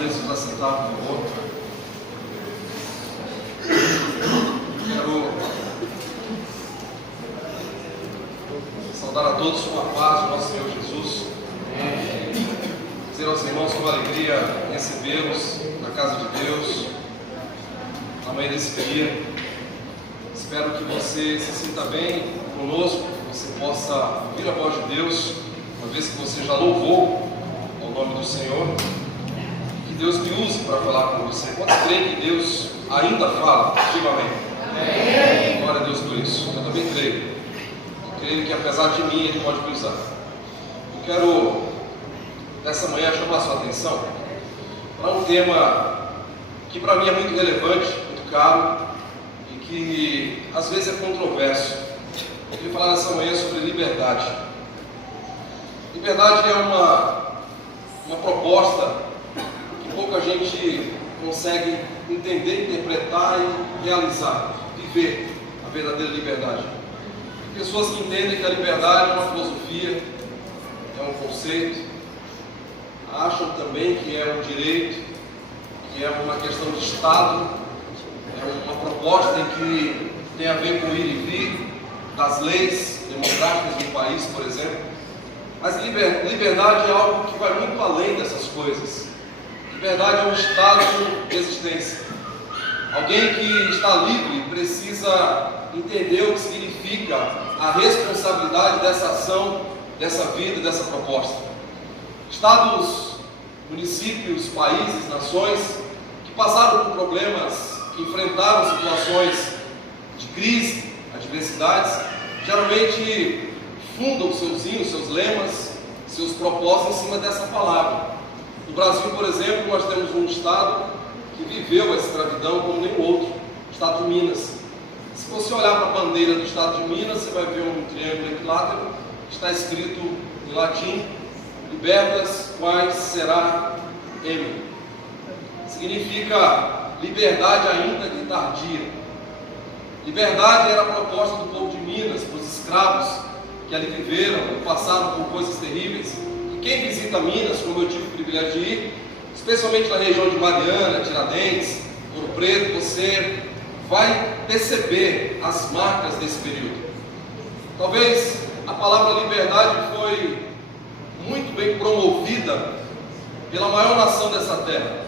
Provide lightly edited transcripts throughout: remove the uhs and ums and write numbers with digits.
vezes nos assentar, por favor. Quero saudar a todos com a paz do nosso Senhor Jesus. Dizer aos irmãos com alegria recebê-los na casa de Deus, na manhã desse dia. Espero que você se sinta bem conosco, que você possa ouvir a voz de Deus, uma vez que você já louvou ao nome do Senhor. Que Deus me use para falar com você. Quantos creem que Deus ainda fala? Diga amém. Amém. Glória a Deus por isso. Eu também creio. Eu creio que apesar de mim, Ele pode me usar. Eu quero, nessa manhã, chamar a sua atenção para um tema que para mim é muito relevante, muito caro e que às vezes é controverso. Eu queria falar nessa manhã sobre liberdade. Liberdade é uma proposta que pouca gente consegue entender, interpretar e realizar, viver a verdadeira liberdade. Tem pessoas que entendem que a liberdade é uma filosofia, é um conceito, acham também que é um direito, que é uma questão de Estado, é uma proposta em que tem a ver com ir e vir das leis democráticas do país, por exemplo. Mas liberdade é algo que vai muito além dessas coisas. Liberdade é um estado de existência. Alguém que está livre precisa entender o que significa a responsabilidade dessa ação, dessa vida, dessa proposta. Estados, municípios, países, nações que passaram por problemas, que enfrentaram situações de crise, adversidades, geralmente fundam seus hinos, seus lemas, seus propósitos em cima dessa palavra. No Brasil, por exemplo, nós temos um estado que viveu a escravidão como nenhum outro, o estado de Minas. Se você olhar para a bandeira do estado de Minas, você vai ver um triângulo equilátero, está escrito em latim: libertas quaes será enim. Significa liberdade ainda que tardia. Liberdade era a proposta do povo de Minas, para os escravos que ali viveram, passaram por coisas terríveis. E quem visita Minas, como eu tive o privilégio de ir, especialmente na região de Mariana, Tiradentes, Ouro Preto, você vai perceber as marcas desse período. Talvez a palavra liberdade foi muito bem promovida pela maior nação dessa terra.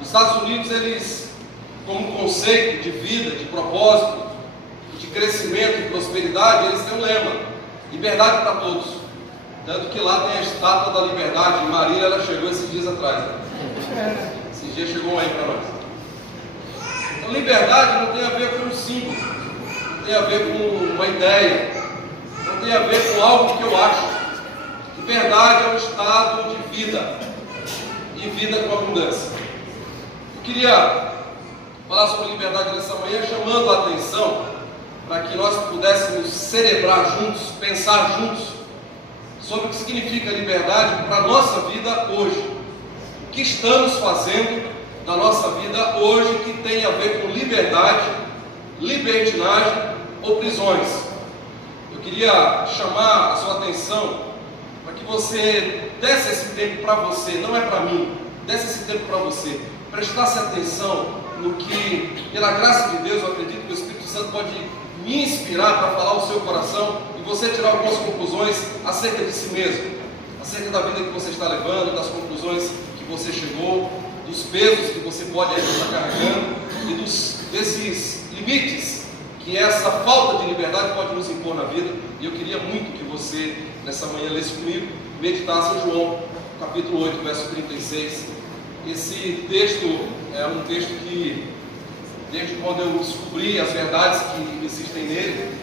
Os Estados Unidos, eles, como conceito de vida, de propósito, de crescimento e prosperidade, eles têm um lema: liberdade para todos. Tanto que lá tem a estátua da liberdade. Em Marília, ela chegou esses dias atrás, né? Esses dias chegou aí para nós. Então, liberdade não tem a ver com um símbolo, não tem a ver com uma ideia, não tem a ver com algo que eu acho. Liberdade é um estado de vida, e vida com abundância. Eu queria falar sobre liberdade nessa manhã, chamando a atenção para que nós pudéssemos celebrar juntos, pensar juntos sobre o que significa liberdade para a nossa vida hoje. O que estamos fazendo na nossa vida hoje que tem a ver com liberdade, libertinagem ou prisões. Eu queria chamar a sua atenção para que você desse esse tempo para você, não é para mim, desse esse tempo para você, prestasse atenção no que, pela graça de Deus, eu acredito que o Espírito Santo pode me inspirar para falar ao seu coração e você tirar algumas conclusões acerca de si mesmo, acerca da vida que você está levando, das conclusões que você chegou, dos pesos que você pode ainda estar carregando e desses limites que essa falta de liberdade pode nos impor na vida. E eu queria muito que você, nessa manhã, lesse comigo, meditasse em João, capítulo 8, verso 36. Esse texto é um texto que, desde quando eu descobri as verdades que existem nele,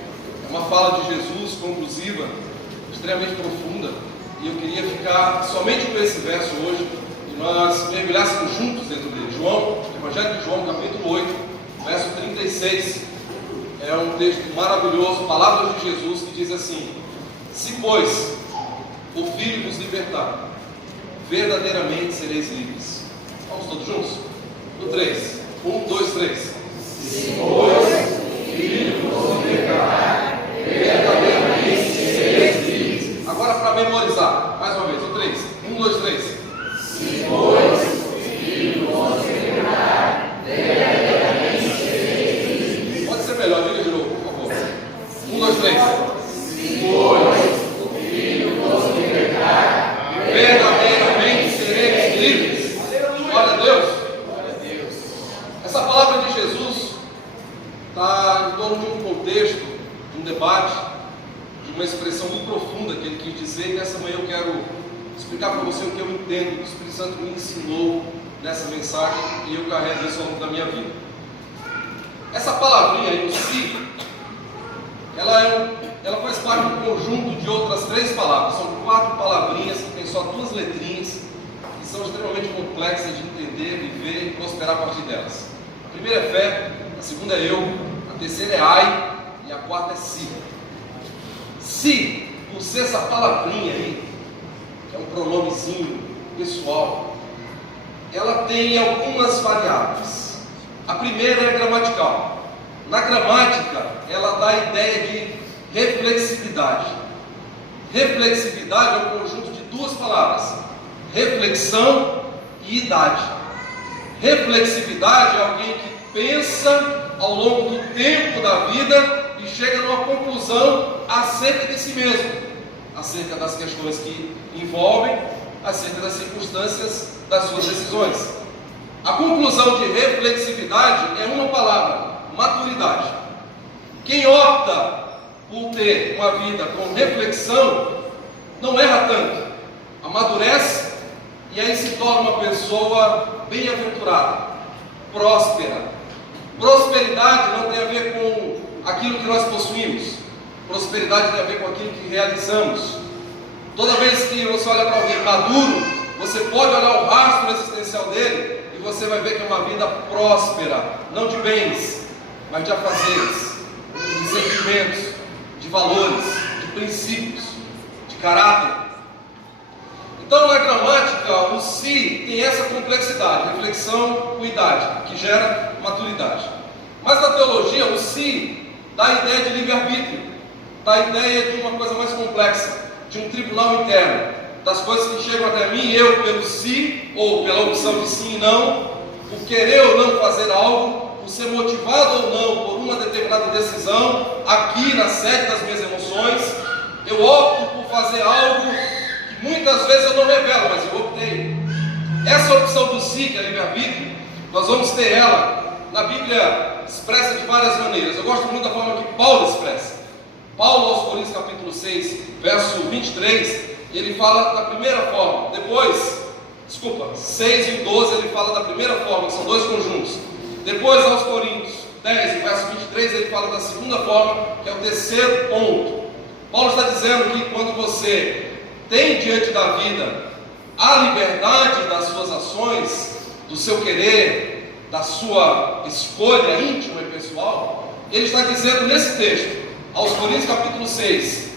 é uma fala de Jesus conclusiva, extremamente profunda, e eu queria ficar somente com esse verso hoje, e nós mergulhássemos juntos dentro dele. João, Evangelho de João, capítulo 8, verso 36, é um texto maravilhoso, palavras de Jesus, que diz assim: se pois o Filho vos libertar, verdadeiramente sereis livres. Vamos todos juntos? No 3, 1, 2, 3. Se pois o Filho vos libertar, verdadeiramente sereis livres. Agora para memorizar, mais uma vez, no 3, 1, 2, 3. Se pois o Filho quero explicar para você o que eu entendo, o que o Espírito Santo me ensinou nessa mensagem e eu carrego isso ao longo da minha vida. Essa palavrinha aí, o se, ela faz parte de um conjunto de outras 3 palavras. São 4 palavrinhas que tem só 2 letrinhas, que são extremamente complexas de entender, viver e prosperar a partir delas. A primeira é fé, a segunda é eu, a terceira é ai e a quarta é si. Se, por ser essa palavrinha aí, que é um pronomezinho pessoal, ela tem algumas variáveis. A primeira é gramatical. Na gramática, ela dá a ideia de reflexividade. Reflexividade é um conjunto de 2 palavras: reflexão e idade. Reflexividade é alguém que pensa ao longo do tempo da vida e chega numa conclusão acerca de si mesmo, acerca das questões que envolvem, acerca das circunstâncias das suas decisões. A conclusão de reflexividade é uma palavra: maturidade. Quem opta por ter uma vida com reflexão não erra tanto, amadurece e aí se torna uma pessoa bem-aventurada, próspera. Prosperidade não tem a ver com aquilo que nós possuímos, prosperidade tem a ver com aquilo que realizamos. Toda vez que você olha para alguém maduro, você pode olhar o rastro existencial dele e você vai ver que é uma vida próspera, não de bens, mas de afazeres, de sentimentos, de valores, de princípios, de caráter. Então, na gramática, o si tem essa complexidade, reflexão com idade, que gera maturidade. Mas na teologia, o si dá a ideia de livre-arbítrio, dá a ideia de uma coisa mais complexa, de um tribunal interno, das coisas que chegam até mim, eu pelo si, ou pela opção de sim e não, por querer ou não fazer algo, por ser motivado ou não por uma determinada decisão, aqui na sede das minhas emoções, eu opto por fazer algo que muitas vezes eu não revelo, mas eu optei. Essa opção do si, que é livre-arbítrio, nós vamos ter ela na Bíblia expressa de várias maneiras. Eu gosto muito da forma que Paulo expressa. Paulo, aos Coríntios, capítulo 6, verso 23, ele fala da primeira forma. Depois, 6 e 12, ele fala da primeira forma, que são 2 conjuntos. Depois, aos Coríntios 10, verso 23, ele fala da segunda forma, que é o terceiro ponto. Paulo está dizendo que quando você tem diante da vida a liberdade das suas ações, do seu querer, da sua escolha íntima e pessoal, ele está dizendo nesse texto, aos Coríntios capítulo 6,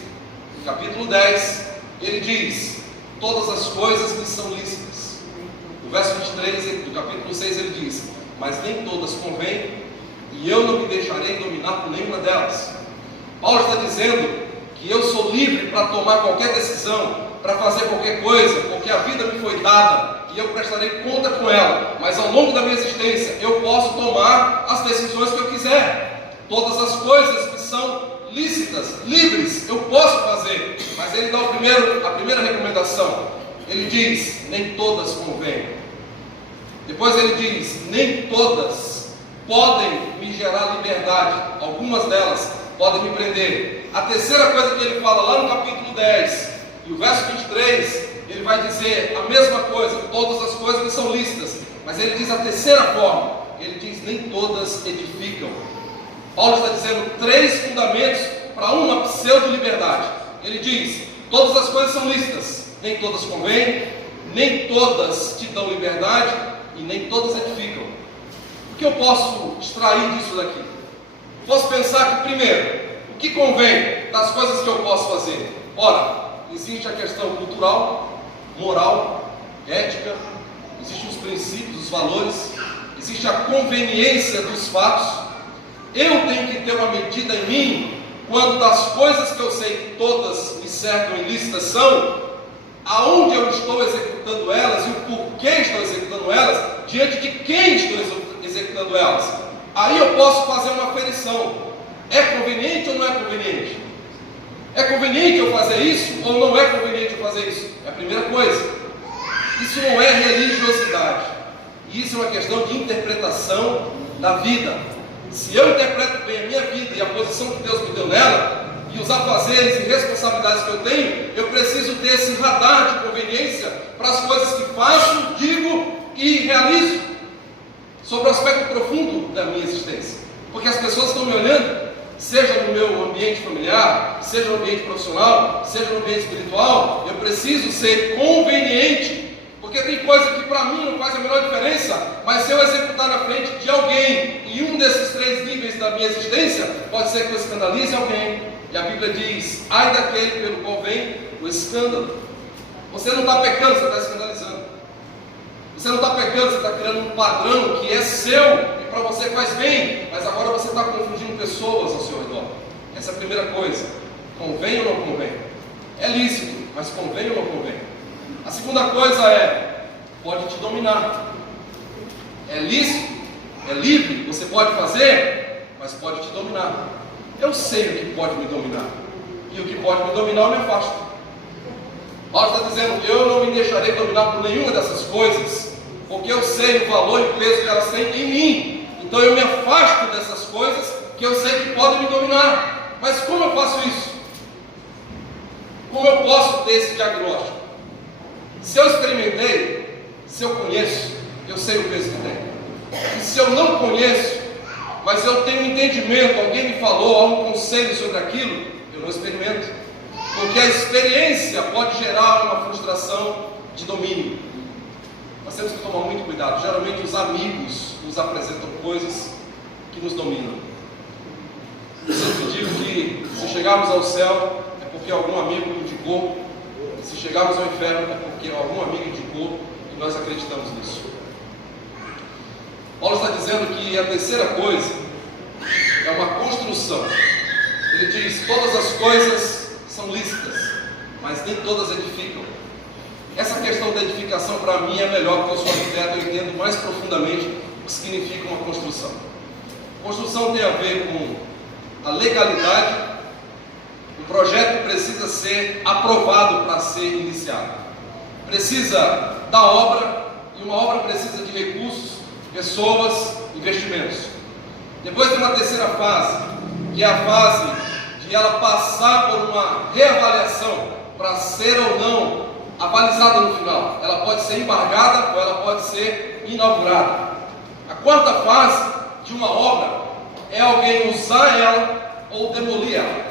capítulo 10, ele diz: todas as coisas me são lícitas. No verso 23 do capítulo 6 ele diz: mas nem todas convêm, e eu não me deixarei dominar por nenhuma delas. Paulo está dizendo que eu sou livre para tomar qualquer decisão, para fazer qualquer coisa, porque a vida me foi dada e eu prestarei conta com ela, mas ao longo da minha existência eu posso tomar as decisões que eu quiser. Todas as coisas que são lícitas, livres, eu posso fazer. Mas ele dá a primeira recomendação. Ele diz: nem todas convêm. Depois ele diz: nem todas podem me gerar liberdade, algumas delas podem me prender. A terceira coisa que ele fala lá no capítulo 10 e o verso 23, ele vai dizer a mesma coisa: todas as coisas que são lícitas. Mas ele diz a terceira forma, ele diz: nem todas edificam. Paulo está dizendo 3 fundamentos para uma pseudo-liberdade. Ele diz: todas as coisas são lícitas, nem todas convêm, nem todas te dão liberdade e nem todas edificam. O que eu posso extrair disso daqui? Posso pensar que, primeiro, o que convém das coisas que eu posso fazer? Ora, existe a questão cultural, moral, ética, existem os princípios, os valores, existe a conveniência dos fatos. Eu tenho que ter uma medida em mim, quando das coisas que eu sei que todas me cercam ilícitas são, aonde eu estou executando elas e o porquê estou executando elas, diante de quem estou executando elas. Aí eu posso fazer uma aferição: é conveniente ou não é conveniente? É conveniente eu fazer isso ou não é conveniente eu fazer isso? É a primeira coisa. Isso não é religiosidade, isso é uma questão de interpretação da vida. Se eu interpreto bem a minha vida e a posição que Deus me deu nela, e os afazeres e responsabilidades que eu tenho, eu preciso ter esse radar de conveniência para as coisas que faço, digo e realizo, sobre o aspecto profundo da minha existência. Porque as pessoas estão me olhando, seja no meu ambiente familiar, seja no ambiente profissional, seja no ambiente espiritual. Eu preciso ser conveniente, porque tem coisa que para mim não faz a menor diferença, mas se eu executar na frente de alguém em um desses 3 níveis da minha existência, pode ser que eu escandalize alguém. E a Bíblia diz: ai daquele pelo qual vem o escândalo. Você não está pecando, você está escandalizando. Você não está pecando, você está criando um padrão que é seu e para você faz bem, mas agora você está confundindo pessoas ao seu redor. Essa é a primeira coisa. Convém ou não convém? É lícito, mas convém ou não convém? A segunda coisa é: pode te dominar. É lícito, é livre, você pode fazer, mas pode te dominar. Eu sei o que pode me dominar, e o que pode me dominar eu me afasto. Paulo está dizendo: eu não me deixarei dominar por nenhuma dessas coisas, porque eu sei o valor e o peso que elas têm em mim. Então eu me afasto dessas coisas que eu sei que podem me dominar. Mas como eu faço isso? Como eu posso ter esse diagnóstico? Se eu experimentei, se eu conheço, eu sei o peso que tem. E se eu não conheço, mas eu tenho um entendimento, alguém me falou, há um conselho sobre aquilo, eu não experimento. Porque a experiência pode gerar uma frustração de domínio. Nós temos que tomar muito cuidado. Geralmente os amigos nos apresentam coisas que nos dominam. Eu sempre digo que se chegarmos ao céu é porque algum amigo indicou, e se chegarmos ao inferno é porque algum amigo indicou, e nós acreditamos nisso. Paulo está dizendo que a terceira coisa é uma construção. Ele diz: todas as coisas são lícitas, mas nem todas edificam. Essa questão da edificação para mim é melhor, porque eu sou arquiteto, eu entendo mais profundamente o que significa uma construção. Construção tem a ver com a legalidade. O projeto precisa ser aprovado para ser iniciado. Precisa da obra, e uma obra precisa de recursos, pessoas, investimentos. Depois tem uma terceira fase, que é a fase de ela passar por uma reavaliação para ser ou não avalizada no final. Ela pode ser embargada ou ela pode ser inaugurada. A quarta fase de uma obra é alguém usar ela ou demolir ela.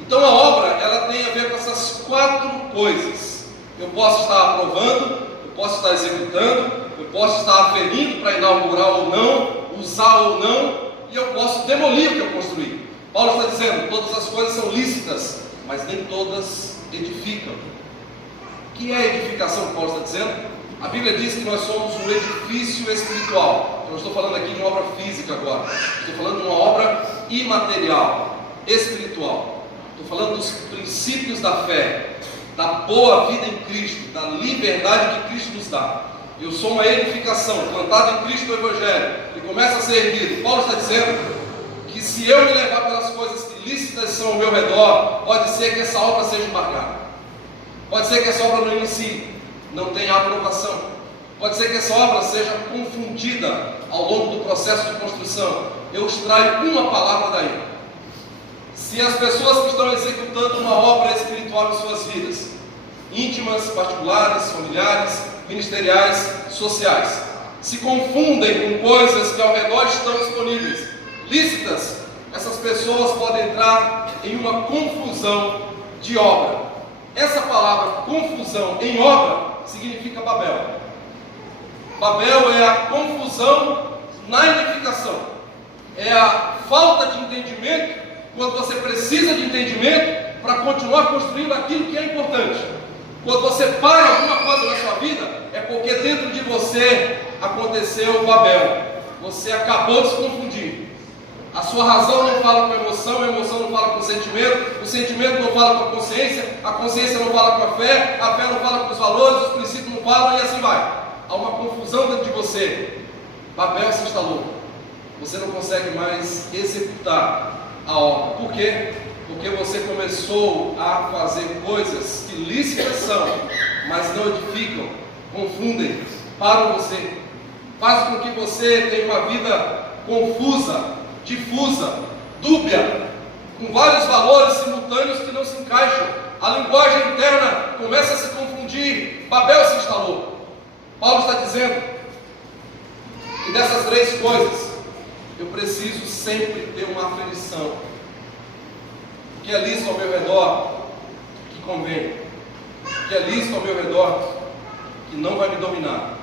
Então a obra, ela tem a ver com essas 4 coisas. Eu posso estar aprovando, eu posso estar executando, eu posso estar aferindo para inaugurar ou não, usar ou não, e eu posso demolir o que eu construí. Paulo está dizendo: todas as coisas são lícitas, mas nem todas edificam. O que é edificação que Paulo está dizendo? A Bíblia diz que nós somos um edifício espiritual. Eu não estou falando aqui de uma obra física agora, estou falando de uma obra imaterial, espiritual. Estou falando dos princípios da fé, da boa vida em Cristo, da liberdade que Cristo nos dá. Eu sou uma edificação, plantado em Cristo no Evangelho, que começa a ser erguido. Paulo está dizendo que se eu me levar pelas coisas que lícitas são ao meu redor, pode ser que essa obra seja embargada. Pode ser que essa obra não inicie, não tenha aprovação. Pode ser que essa obra seja confundida ao longo do processo de construção. Eu extraio uma palavra daí. Se as pessoas que estão executando uma obra espiritual em suas vidas, íntimas, particulares, familiares, ministeriais, sociais, se confundem com coisas que ao redor estão disponíveis, lícitas, essas pessoas podem entrar em uma confusão de obra. Essa palavra confusão em obra significa Babel. Babel é a confusão na edificação, é a falta de entendimento quando você precisa de entendimento para continuar construindo aquilo que é importante. Quando você para alguma coisa na sua vida, é porque dentro de você aconteceu o Babel. Você acabou de se confundir. A sua razão não fala com a emoção não fala com o sentimento não fala com a consciência não fala com a fé não fala com os valores, os princípios não falam, e assim vai. Há uma confusão dentro de você. Babel se instalou. Você não consegue mais executar a obra. Por quê? Porque você começou a fazer coisas que lícitas são, mas não edificam, confundem, param você, faz com que você tenha uma vida confusa, difusa, dúbia, com vários valores simultâneos que não se encaixam. A linguagem interna começa a se confundir. Babel se instalou. Paulo está dizendo que dessas três coisas eu preciso sempre ter uma aferição. O que é lícito ao meu redor, que convém. O que é lícito ao meu redor, que não vai me dominar.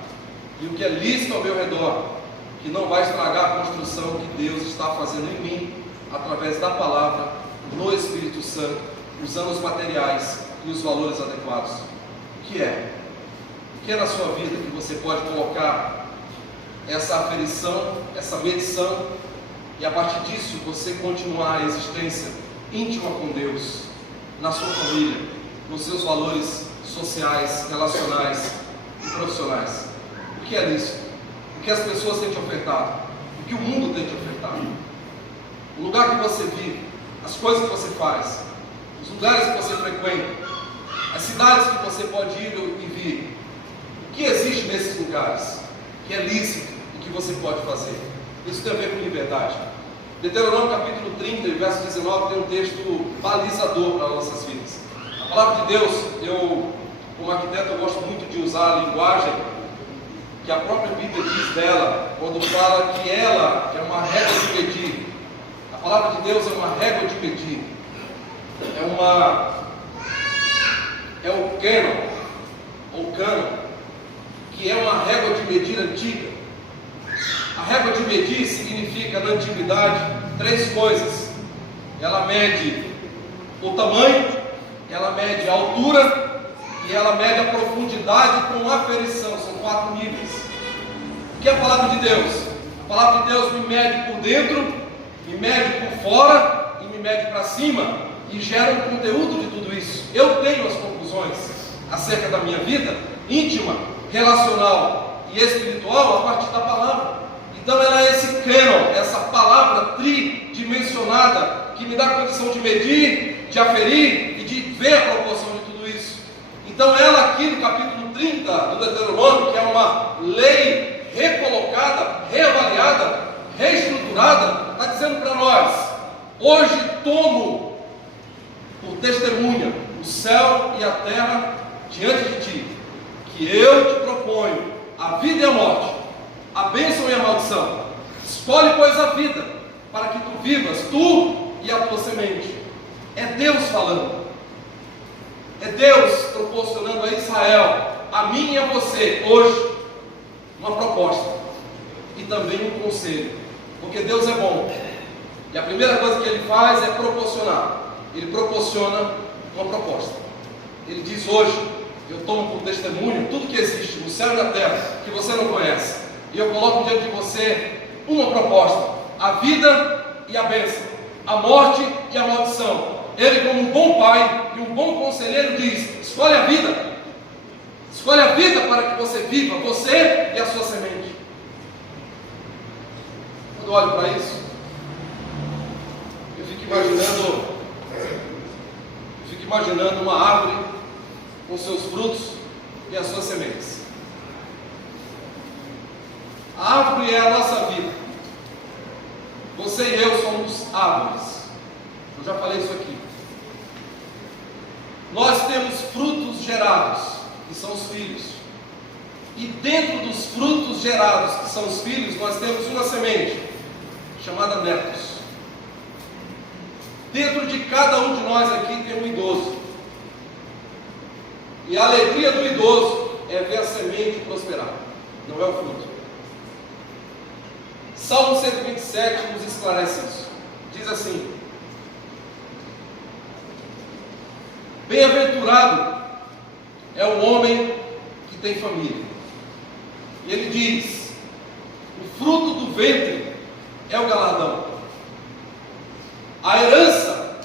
E o que é lícito ao meu redor, que não vai estragar a construção que Deus está fazendo em mim, através da palavra, no Espírito Santo, usando os materiais e os valores adequados. O que é? O que é na sua vida que você pode colocar essa aferição, essa medição, e a partir disso você continuar a existência íntima com Deus, na sua família, nos seus valores sociais, relacionais e profissionais? O que é isso? O que as pessoas têm te ofertado? O que o mundo tem te ofertado? O lugar que você vive, as coisas que você faz, os lugares que você frequenta, as cidades que você pode ir e vir. O que existe nesses lugares que é lícito e que você pode fazer? Isso tem a ver com liberdade. Deuteronômio capítulo 30, verso 19, tem um texto balizador para nossas vidas. A palavra de Deus, eu, como arquiteto, eu gosto muito de usar a linguagem que a própria Bíblia diz dela, quando fala que ela é uma régua de medir. A palavra de Deus é uma régua de medir. É o cânon, ou cânon, que é uma régua de medir antiga. A régua de medir significa, na antiguidade, três coisas. Ela mede o tamanho, ela mede a altura e ela mede a profundidade com aferição. São 4 níveis. O que é a palavra de Deus? A palavra de Deus me mede por dentro, me mede por fora e me mede para cima, e gera um conteúdo de tudo isso. Eu tenho as conclusões acerca da minha vida íntima, relacional e espiritual a partir da palavra. Então ela é esse cânon, essa palavra tridimensionada que me dá a condição de medir, de aferir e de ver a proporção de tudo isso. Então ela aqui no capítulo 30 do Deuteronômio, que é uma lei recolocada, reavaliada, reestruturada, está dizendo para nós: hoje tomo por testemunha o céu e a terra diante de ti, que eu te proponho a vida e a morte, a bênção e a maldição. Escolhe, pois, a vida, para que tu vivas, tu e a tua semente. É Deus falando. É Deus proporcionando a Israel, a mim e a você, hoje, uma proposta e também um conselho, porque Deus é bom. E a primeira coisa que Ele faz é proporcionar. Ele proporciona uma proposta. Ele diz: hoje eu tomo por testemunho tudo que existe no céu e na terra que você não conhece, e eu coloco diante de você uma proposta: a vida e a bênção, a morte e a maldição. Ele, como um bom pai e um bom conselheiro, diz: escolhe a vida. Escolhe a vida para que você viva, você e a sua semente. Quando eu olho para isso, eu fico imaginando uma árvore com seus frutos e as suas sementes. A árvore é a nossa vida. Você e eu somos árvores. Eu já falei isso aqui. Nós temos frutos gerados, que são os filhos. E dentro dos frutos gerados, que são os filhos, nós temos uma semente, chamada netos. Dentro de cada um de nós aqui tem um idoso. E a alegria do idoso é ver a semente prosperar, não é o fruto. Salmo 127 nos esclarece isso. Diz assim: bem-aventurado é o homem que tem família. E ele diz: o fruto do ventre é o galardão. A herança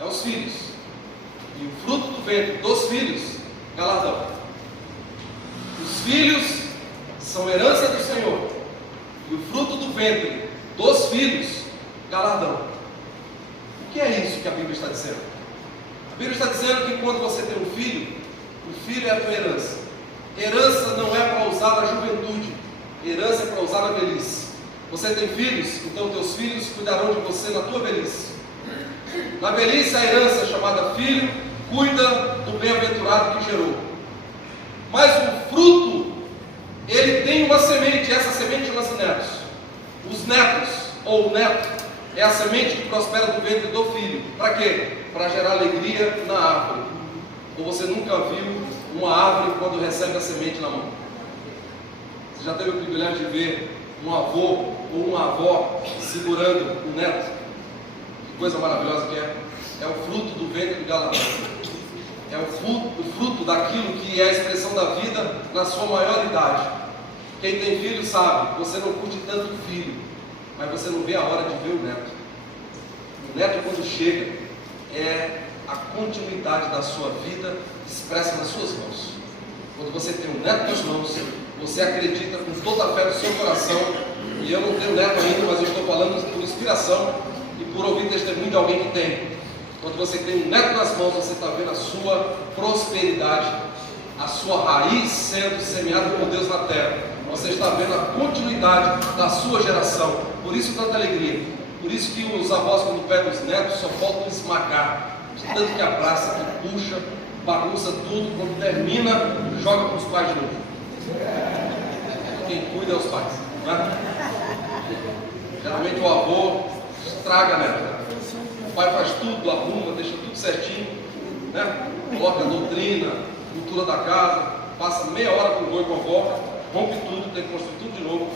é os filhos. E o fruto do ventre dos filhos, galardão. Os filhos são herança do Senhor. E o fruto do ventre dos filhos, galardão. O que é isso que a Bíblia está dizendo? A Bíblia está dizendo que quando você tem um filho, o filho é a tua herança. Herança não é para usar na juventude, herança é para usar na velhice. Você tem filhos, então teus filhos cuidarão de você na tua velhice. Na velhice, a herança chamada filho cuida do bem-aventurado que gerou. Mas o fruto, ele tem uma semente, essa semente chama-se netos. Os netos, ou o neto, é a semente que prospera do ventre do filho. Para quê? Para gerar alegria na árvore. Ou você nunca viu uma árvore quando recebe a semente na mão? Você já teve o privilégio de ver um avô ou uma avó segurando o neto? Que coisa maravilhosa que é! É o fruto do ventre do galardão. É o fruto daquilo que é a expressão da vida na sua maior idade. Quem tem filho sabe, você não curte tanto o filho, mas você não vê a hora de ver o neto. O neto, quando chega, é a continuidade da sua vida expressa nas suas mãos. Quando você tem um neto nas mãos, você acredita com toda a fé no seu coração. E eu não tenho neto ainda, mas eu estou falando por inspiração e por ouvir testemunho de alguém que tem. Quando você tem um neto nas mãos, você está vendo a sua prosperidade, a sua raiz sendo semeada por Deus na terra. Você está vendo a continuidade da sua geração. Por isso tanta alegria. Por isso que os avós, quando pegam os netos, só faltam esmagar. De tanto que abraça, que puxa, bagunça tudo. Quando termina, joga para os pais de novo. Quem cuida é os pais, né? Geralmente o avô estraga a neta. O pai faz tudo, arruma, deixa tudo certinho, né? Coloca a doutrina, cultura da casa, passa meia hora com o vô e com a avó, rompe tudo, tem que construir tudo de novo.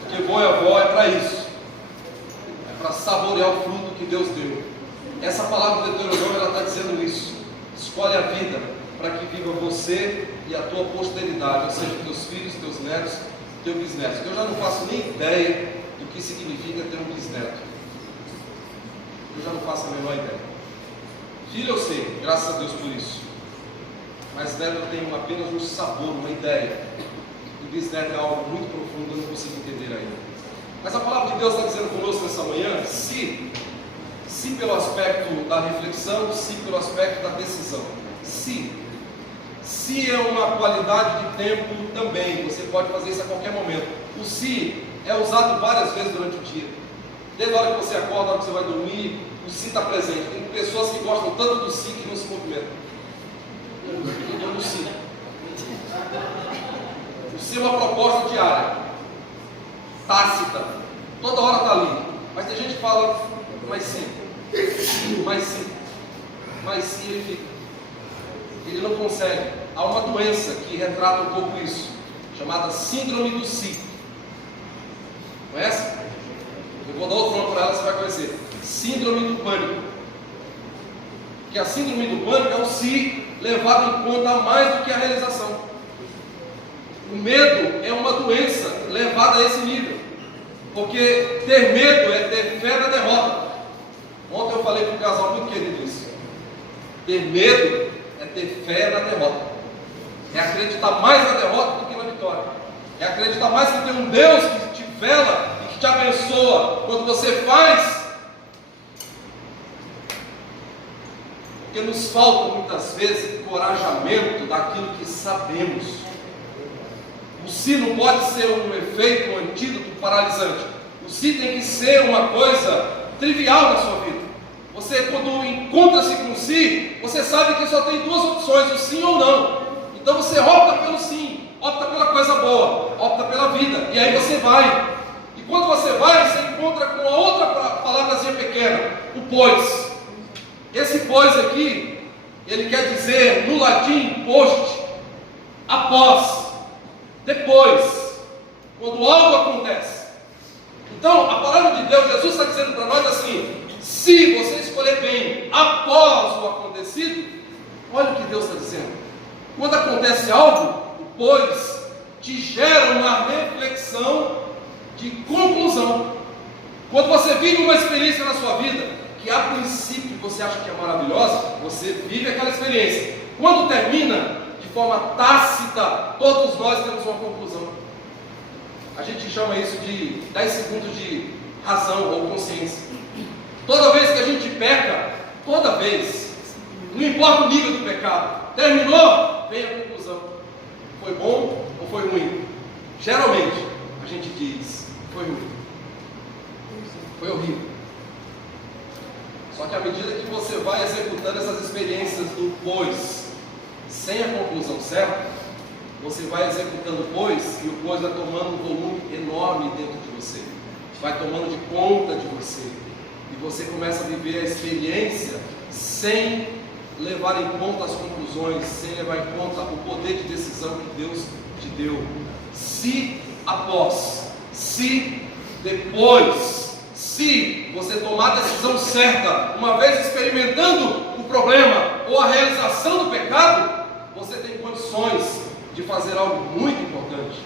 Porque vô e avó é para isso. É para saborear o fruto que Deus deu. Essa palavra de Deuteronômio, ela está dizendo isso. Escolhe a vida para que viva você e a tua posteridade, ou seja, teus filhos, teus netos, teus bisnetos. Eu já não faço nem ideia do que significa ter um bisneto. Eu já não faço a menor ideia. Filho eu sei, graças a Deus por isso. Mas neto eu tenho apenas um sabor, uma ideia. E bisneto é algo muito profundo, eu não consigo entender ainda. Mas a palavra de Deus está dizendo conosco nessa manhã, se pelo aspecto da reflexão, se pelo aspecto da decisão. Se é uma qualidade de tempo também, você pode fazer isso a qualquer momento. O se é usado várias vezes durante o dia. Desde a hora que você acorda, a hora que você vai dormir, o si está presente. Tem pessoas que gostam tanto do si que não se movimentam. Então, do si. O si é uma proposta diária, tácita. Toda hora está ali. Mas tem gente que fala, mas sim, ele fica. Ele não consegue. Há uma doença que retrata um pouco isso, chamada síndrome do si. Conhece? Eu vou dar outro nome para ela, você vai conhecer. Síndrome do pânico. Que a síndrome do pânico é o si levado em conta mais do que a realização. O medo é uma doença levada a esse nível. Porque ter medo é ter fé na derrota. Ontem eu falei para um casal muito querido isso. Ter medo é ter fé na derrota. É acreditar mais na derrota do que na vitória. É acreditar mais que tem um Deus que te vela e que te abençoa quando você faz. Porque nos falta muitas vezes encorajamento daquilo que sabemos. O si não pode ser um efeito, um antídoto paralisante. O si tem que ser uma coisa trivial na sua vida. Você, quando encontra-se com o si, você sabe que só tem duas opções, o sim ou não. Então você opta pelo sim, opta pela coisa boa, opta pela vida, e aí você vai. E quando você vai, você encontra com a outra palavrazinha pequena, o pois. Esse pois aqui, ele quer dizer no latim post, após, depois, quando algo acontece. Então a palavra de Deus, Jesus está dizendo para nós assim: se você escolher bem após o acontecido, olha o que Deus está dizendo. Quando acontece algo, o pois te gera uma reflexão de conclusão. Quando você vive uma experiência na sua vida, que a princípio você acha que é maravilhosa, você vive aquela experiência. Quando termina, de forma tácita, todos nós temos uma conclusão. A gente chama isso de 10 segundos de razão ou consciência. Toda vez que a gente peca, toda vez, não importa o nível do pecado, terminou, vem a conclusão. Foi bom ou foi ruim? Geralmente, a gente diz, foi ruim. Foi horrível. Só que à medida que você vai executando essas experiências do pois, sem a conclusão certa, você vai executando o pois, e o pois vai tomando um volume enorme dentro de você, vai tomando de conta de você, e você começa a viver a experiência sem levar em conta as conclusões, sem levar em conta o poder de decisão que Deus te deu. Se após, se depois, se você tomar a decisão certa, uma vez experimentando o problema ou a realização do pecado, você tem condições de fazer algo muito importante,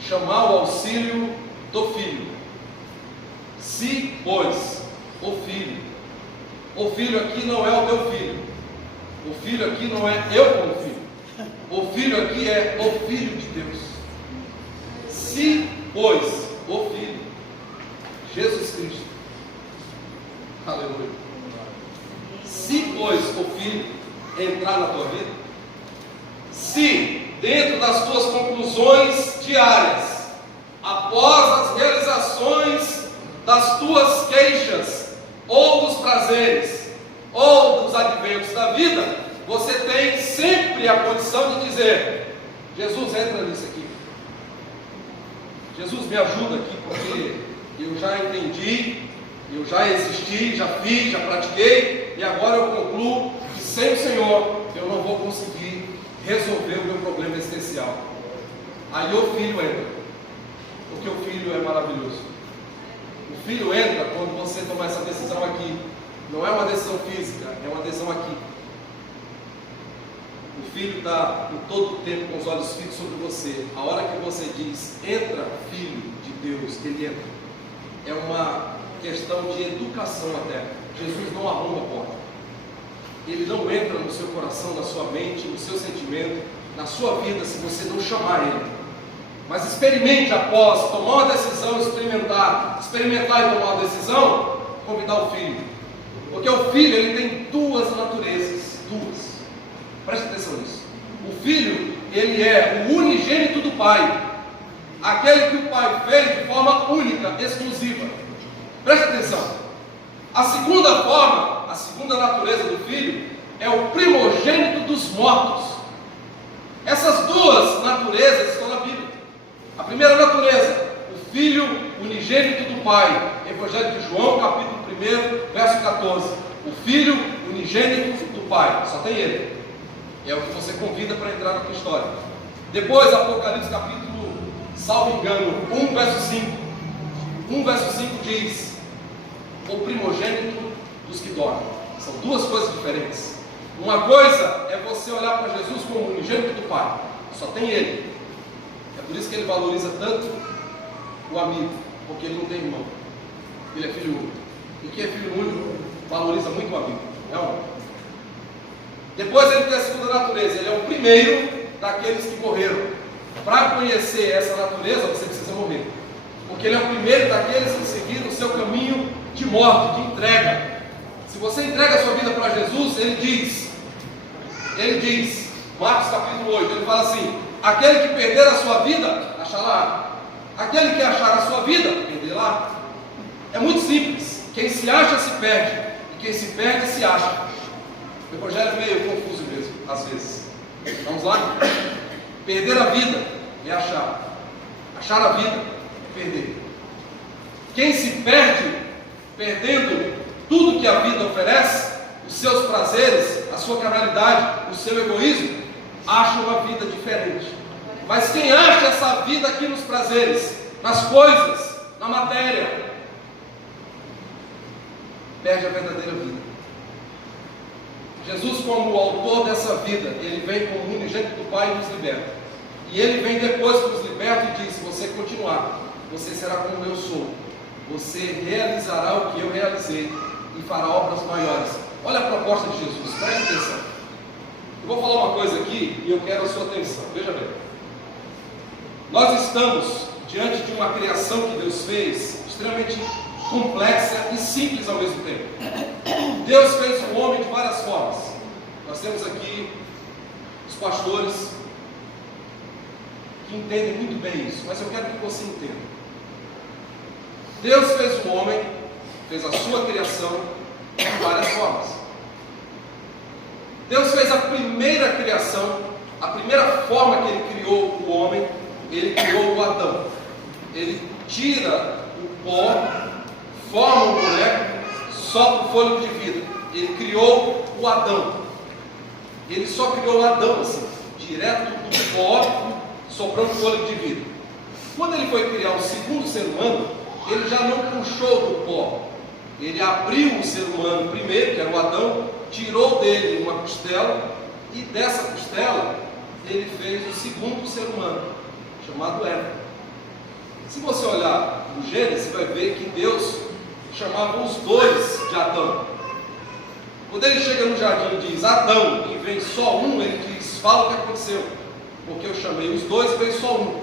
chamar o auxílio do Filho. Se, pois, o Filho aqui não é o teu filho, o Filho aqui não é eu como filho, o Filho aqui é o Filho de Deus. Se, pois, o Filho, Jesus Cristo, aleluia, se, pois, o Filho entrar na tua vida, se dentro das tuas conclusões diárias, após as realizações das tuas queixas, ou dos prazeres, ou dos adventos da vida, você tem sempre a condição de dizer: Jesus, entra nisso aqui, Jesus, me ajuda aqui, porque eu já entendi, eu já existi, já fiz, já pratiquei, e agora eu concluo que sem o Senhor eu não vou conseguir resolver o meu problema existencial. Aí o Filho entra, porque o Filho é maravilhoso. O Filho entra quando você tomar essa decisão aqui. Não é uma decisão física, é uma decisão aqui. O Filho está em todo o tempo com os olhos fixos sobre você. A hora que você diz: entra, Filho de Deus, ele entra. É uma questão de educação até. Jesus não arruma a porta. Ele não entra no seu coração, na sua mente, no seu sentimento, na sua vida, se você não chamar ele. Mas experimente após tomar uma decisão, experimentar e tomar uma decisão, convidar o Filho. Porque o Filho, ele tem duas naturezas, duas. Preste atenção nisso. O Filho, ele é o unigênito do Pai, aquele que o Pai fez de forma única, exclusiva. Preste atenção. A segunda forma, a segunda natureza do Filho, é o primogênito dos mortos. Essas duas naturezas estão na Bíblia. A primeira natureza, o Filho unigênito do Pai, Evangelho de João, capítulo 1, verso 14. O Filho unigênito do Pai, só tem ele. É o que você convida para entrar na tua história. Depois, Apocalipse capítulo, salvo engano, 1 verso 5. 1 verso 5 diz: o primogênito dos que dormem. São duas coisas diferentes. Uma coisa é você olhar para Jesus como o unigênito do Pai, só tem ele. É por isso que ele valoriza tanto o amigo, porque ele não tem irmão, ele é filho único. E quem é filho único valoriza muito o amigo, não? Depois ele tem a segunda natureza, ele é o primeiro daqueles que morreram. Para conhecer essa natureza você precisa morrer, porque ele é o primeiro daqueles que seguiram o seu caminho de morte, de entrega. Se você entrega a sua vida para Jesus, ele diz, Marcos capítulo 8, ele fala assim: aquele que perder a sua vida, achará. Aquele que achar a sua vida, perderá. É muito simples. Quem se acha, se perde. E quem se perde, se acha. O evangelho é meio confuso mesmo, às vezes. Vamos lá? Perder a vida é achar. Achar a vida é perder. Quem se perde, perdendo tudo que a vida oferece, os seus prazeres, a sua carnalidade, o seu egoísmo, acha uma vida diferente. Mas quem acha essa vida aqui nos prazeres, nas coisas, na matéria, perde a verdadeira vida. Jesus, como o autor dessa vida, ele vem como unigênito do Pai e nos liberta. E ele vem depois que nos liberta e diz: se você continuar, você será como eu sou. Você realizará o que eu realizei e fará obras maiores. Olha a proposta de Jesus, preste atenção. Eu vou falar uma coisa aqui e eu quero a sua atenção. Veja bem. Nós estamos diante de uma criação que Deus fez extremamente complexa e simples ao mesmo tempo. Deus fez o homem de várias formas. Nós temos aqui os pastores que entendem muito bem isso, mas eu quero que você entenda. Deus fez o homem, fez a sua criação de várias formas. Deus fez a primeira criação, a primeira forma que Ele criou o homem, Ele criou o Adão. Ele tira o pó, forma um boneco, sopra o fôlego de vida. Ele criou o Adão. Ele só criou o Adão assim, direto do pó, soprando o fôlego de vida. Quando Ele foi criar o segundo ser humano, Ele já não puxou do pó. Ele abriu o ser humano primeiro, que era o Adão, tirou dele uma costela, e dessa costela Ele fez o segundo ser humano, chamado Eva. Se você olhar no Gênesis, você vai ver que Deus chamava os dois de Adão. Quando Ele chega no jardim e diz Adão, e vem só um, Ele diz, fala o que aconteceu, porque eu chamei os dois e veio só um.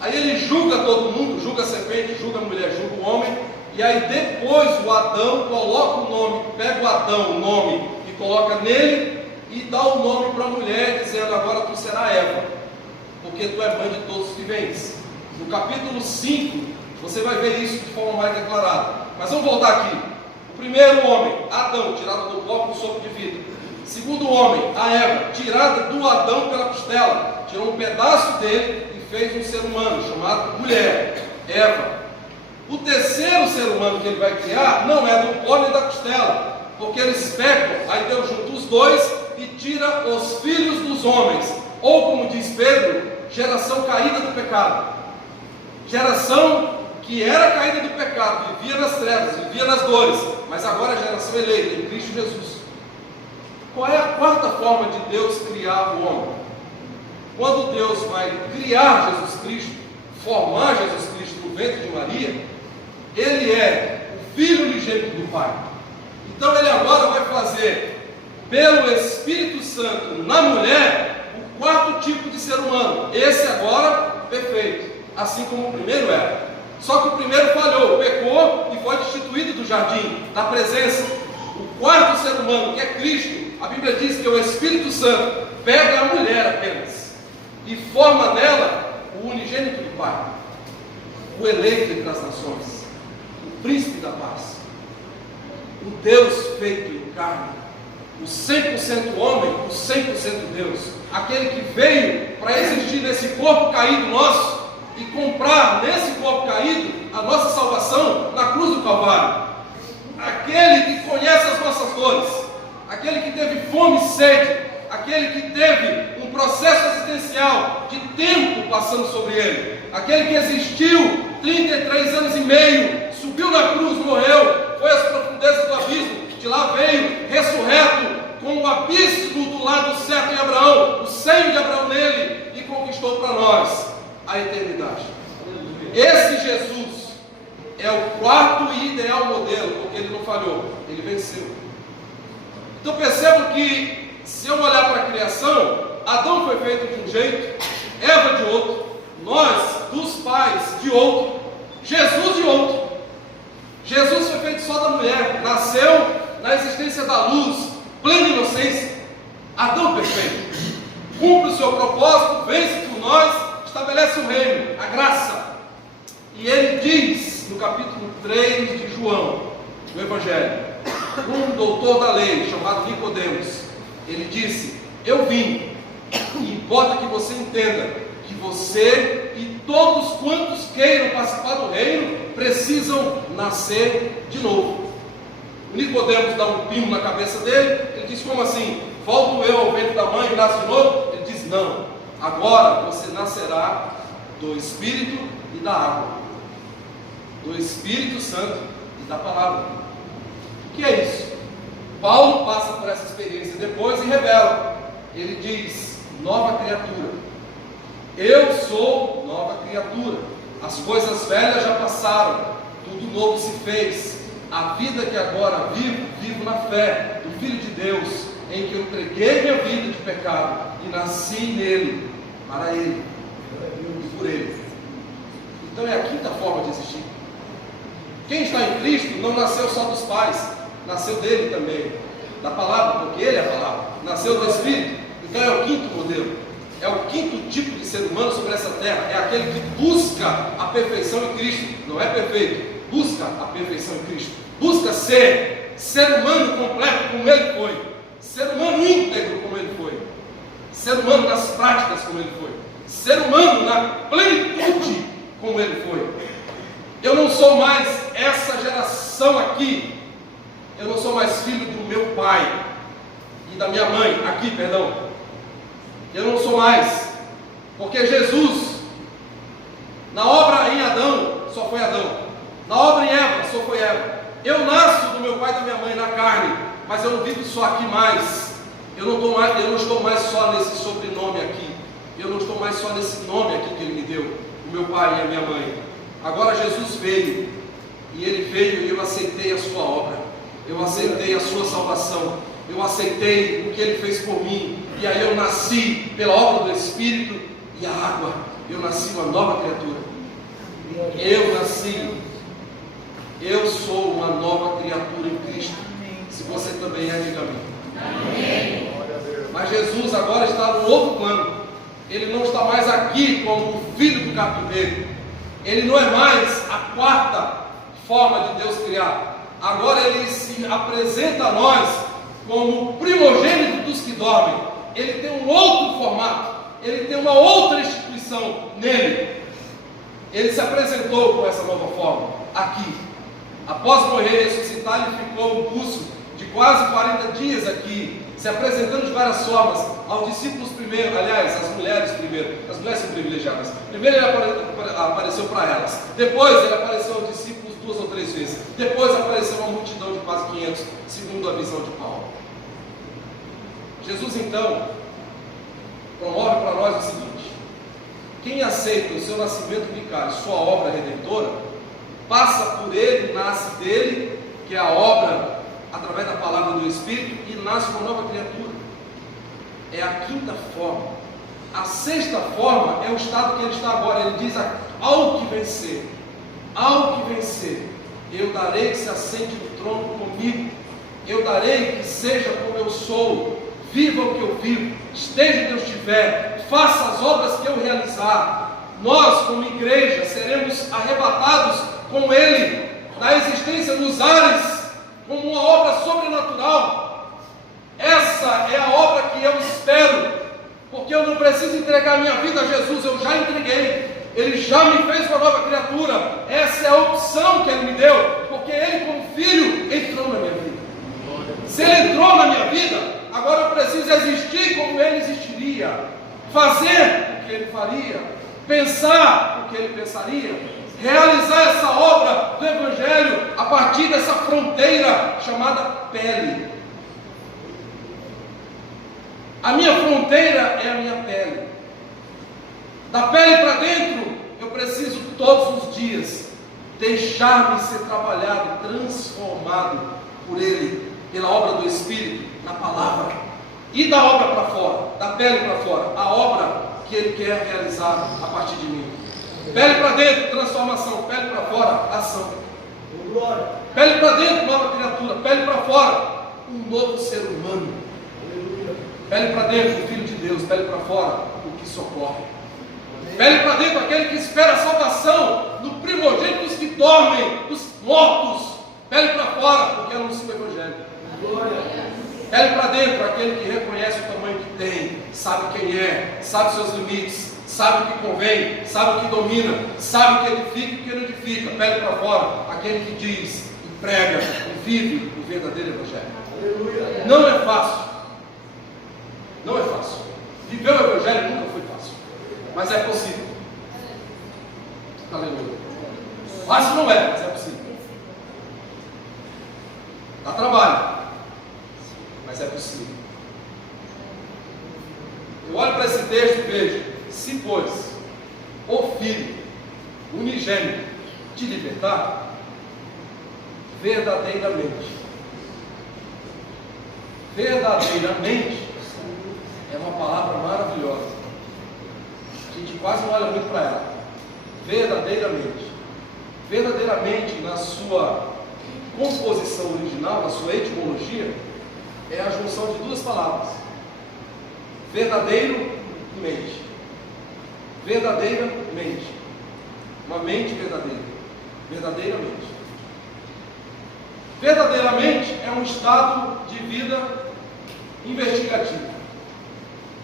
Aí Ele julga todo mundo, julga a serpente, julga a mulher, julga o homem, e aí depois o Adão coloca o nome, pega o Adão, o nome, e coloca nele, e dá o nome para a mulher, dizendo, agora tu serás Eva, porque tu é mãe de todos os viventes. No capítulo 5, você vai ver isso de forma mais declarada. Mas vamos voltar aqui. O primeiro homem, Adão, tirado do pó com sopro de vida. Segundo homem, a Eva, tirada do Adão pela costela, tirou um pedaço dele e fez um ser humano, chamado mulher, Eva. O terceiro ser humano que Ele vai criar não é do pó nem da costela, porque eles pegam, aí Deus junta os dois e tira os filhos dos homens, ou como diz Pedro, geração caída do pecado. Geração que era caída do pecado, vivia nas trevas, vivia nas dores, mas agora é a geração eleita em Cristo Jesus. Qual é a quarta forma de Deus criar o homem? Quando Deus vai criar Jesus Cristo, formar Jesus Cristo no ventre de Maria, Ele é o Filho unigênito do Pai. Então Ele agora vai fazer, pelo Espírito Santo na mulher, o quarto tipo de ser humano. Esse agora, perfeito. Assim como o primeiro era. Só que o primeiro falhou, pecou e foi destituído do jardim, da presença. O quarto ser humano, que é Cristo, a Bíblia diz que o Espírito Santo pega a mulher apenas e forma nela o unigênito do Pai, o eleito entre as nações, o príncipe da paz, o Deus feito em carne, o 100% homem, o 100% Deus, aquele que veio para existir nesse corpo caído nosso e comprar nesse corpo caído a nossa salvação na cruz do Calvário. Aquele que conhece as nossas dores, aquele que teve fome e sede, aquele que teve um processo existencial de tempo passando sobre ele, aquele que existiu 33 anos e meio, subiu na cruz, morreu, foi às profundezas do abismo, de lá veio ressurreto com o abismo do lado certo em Abraão, o seio de Abraão nele, e conquistou para nós a eternidade. Esse Jesus é o quarto e ideal modelo, porque ele não falhou, ele venceu. Então percebo que, se eu olhar para a criação, Adão foi feito de um jeito, Eva de outro, nós, dos pais, de outro, Jesus de outro. Jesus foi feito só da mulher, nasceu na existência da luz, plena inocência. Adão perfeito, cumpre o seu propósito, vence por nós, estabelece o reino, a graça. E ele diz no capítulo 3 de João, no Evangelho, um doutor da lei chamado Nicodemos, ele disse: eu vim, e importa que você entenda que você e todos quantos queiram participar do reino precisam nascer de novo. O Nicodemos dá um pino na cabeça dele, ele diz: como assim? Volto eu ao ventre da mãe e nasço de novo? Ele diz: não, agora você nascerá do Espírito e da água, do Espírito Santo e da palavra. O que é isso? Paulo passa por essa experiência depois e revela. Ele diz: nova criatura. Eu sou nova criatura. As coisas velhas já passaram, tudo novo se fez. A vida que agora vivo, vivo na fé do Filho de Deus, em que eu entreguei minha vida de pecado e nasci nele, para ele e por ele. Então é a quinta forma de existir. Quem está em Cristo não nasceu só dos pais, nasceu dele também, da palavra, porque ele é a palavra, nasceu do Espírito. Então é o quinto modelo, é o quinto tipo de ser humano sobre essa terra, é aquele que busca a perfeição em Cristo. Não é perfeito, busca a perfeição em Cristo. busca ser humano completo como ele foi, ser humano íntegro como ele foi, ser humano nas práticas como ele foi, ser humano na plenitude como ele foi. Eu não sou mais essa geração aqui, eu não sou mais filho do meu pai e da minha mãe, aqui, perdão. Eu não sou mais, porque Jesus, na obra em Adão, só foi Adão. Na obra em Eva, só foi Eva. Eu nasço do meu pai e da minha mãe na carne, mas eu não vivo só aqui mais. Eu não estou mais só nesse sobrenome aqui. Eu não estou mais só nesse nome aqui que ele me deu, o meu pai e a minha mãe. Agora Jesus veio, e ele veio e eu aceitei a sua obra. Eu aceitei a sua salvação. Eu aceitei o que ele fez por mim. E aí eu nasci pela obra do Espírito e a água. Eu nasci uma nova criatura. Eu nasci. Eu sou uma nova criatura em Cristo. Se você também é, diga amém. Mas Jesus agora está num outro plano. Ele não está mais aqui como o filho do carpinteiro. Ele não é mais a quarta forma de Deus criar. Agora ele se apresenta a nós como o primogênito dos que dormem. Ele tem um outro formato. Ele tem uma outra instituição nele. Ele se apresentou com essa nova forma aqui. Após morrer e ressuscitar, ele ficou um curso de quase 40 dias aqui, se apresentando de várias formas aos discípulos primeiro, aliás, às mulheres primeiro. As mulheres são privilegiadas. Primeiro ele apareceu para elas. Depois ele apareceu aos discípulos 2 ou 3 vezes. Depois apareceu uma multidão de quase 500, segundo a visão de Paulo. Jesus então promove para nós o seguinte: quem aceita o seu nascimento vicário, sua obra redentora, passa por ele, nasce dele, que é a obra através da palavra do Espírito, e nasce uma nova criatura. É a quinta forma. A sexta forma é o estado que ele está agora. Ele diz: ao que vencer, eu darei que se assente no trono comigo, eu darei que seja como eu sou, viva o que eu vivo, esteja onde eu estiver, faça as obras que eu realizar. Nós, como igreja, seremos arrebatados com ele da existência nos ares, como uma obra sobrenatural. Essa é a obra que eu espero, porque eu não preciso entregar minha vida a Jesus, eu já entreguei. Ele já me fez uma nova criatura. Essa é a opção que ele me deu, porque ele, como filho, entrou na minha vida. Se ele entrou na minha vida, agora eu preciso existir como ele existiria, fazer o que ele faria, pensar o que ele pensaria, realizar essa obra do Evangelho a partir dessa fronteira chamada pele. A minha fronteira é a minha pele. Da pele para dentro, eu preciso todos os dias deixar-me ser trabalhado, transformado por Ele, pela obra do Espírito, na palavra. E da obra para fora, da pele para fora, a obra que Ele quer realizar a partir de mim. Pele para dentro, transformação. Pele para fora, ação. Pele para dentro, nova criatura. Pele para fora, um novo ser humano. Pele para dentro, o Filho de Deus. Pele para fora, o que socorre. Pele para dentro, aquele que espera a salvação no primogênito dos que dormem, dos mortos. Pele para fora, porque anuncia o Evangelho. Pele para dentro, aquele que reconhece o tamanho que tem, sabe quem é, sabe os seus limites, sabe o que convém, sabe o que domina, sabe o que edifica e o que não edifica. Pele para fora, aquele que diz, e prega, e vive o verdadeiro Evangelho. Não é fácil. Não é fácil. Viver o Evangelho nunca foi fácil, mas é possível. Aleluia. Fácil não é, mas é possível. Dá trabalho, mas é possível. Eu olho para esse texto e vejo: se pois o Filho unigênito te libertar, verdadeiramente é uma palavra maravilhosa. A gente quase não olha muito para ela. Verdadeiramente, na sua composição original, na sua etimologia, é a junção de duas palavras: verdadeiro e mente. Verdadeiramente. Uma mente verdadeira. Verdadeiramente. Verdadeiramente é um estado de vida investigativo.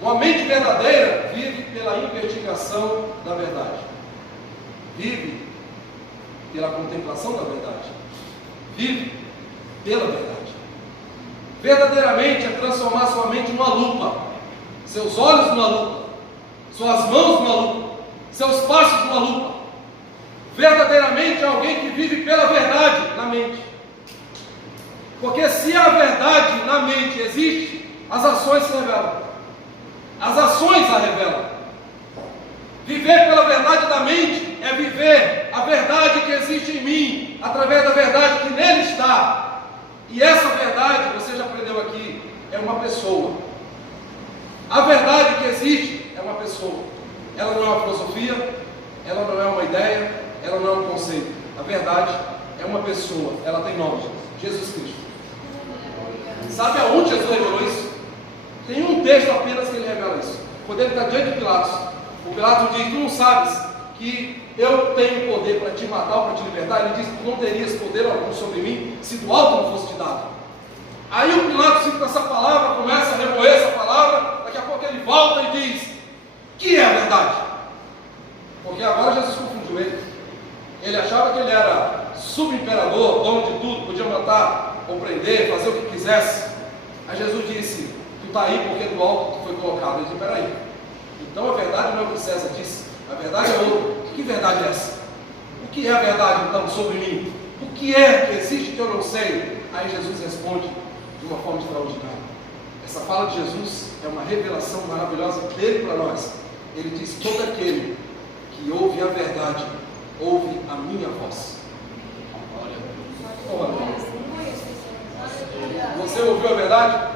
Uma mente verdadeira vive pela investigação da verdade, vive pela contemplação da verdade, vive pela verdade. Verdadeiramente é transformar sua mente numa lupa, seus olhos numa lupa, suas mãos numa lupa, seus passos numa lupa. Verdadeiramente é alguém que vive pela verdade na mente. Porque se a verdade na mente existe, as ações se revelam. As ações a revelam. Viver pela verdade da mente é viver a verdade que existe em mim, através da verdade que nele está. E essa verdade, você já aprendeu aqui, é uma pessoa. A verdade que existe é uma pessoa. Ela não é uma filosofia, ela não é uma ideia, ela não é um conceito. A verdade é uma pessoa, ela tem nome, Jesus Cristo. Sabe aonde Jesus revelou isso? Tem um texto apenas que ele revela isso. Quando ele está diante de Pilatos, o Pilatos diz: tu não sabes que eu tenho poder para te matar ou para te libertar? Ele diz: tu não terias poder algum sobre mim se do alto não fosse te dado. Aí o Pilatos fica com essa palavra, começa a remoer essa palavra, daqui a pouco ele volta e diz: que é a verdade? Porque agora Jesus confundiu ele. Ele achava que ele era subimperador, dono de tudo, podia matar ou prender, fazer o que quisesse. Aí Jesus disse: tu está aí porque do alto tu foi colocado. Ele disse: peraí, então a verdade não é o que César disse, a verdade é outra. Que verdade é essa? O que é a verdade então sobre mim? O que é que existe que eu não sei? Aí Jesus responde de uma forma extraordinária. Essa fala de Jesus é uma revelação maravilhosa dele para nós. Ele diz: todo aquele que ouve a verdade, ouve a minha voz. Olha, você ouviu a verdade?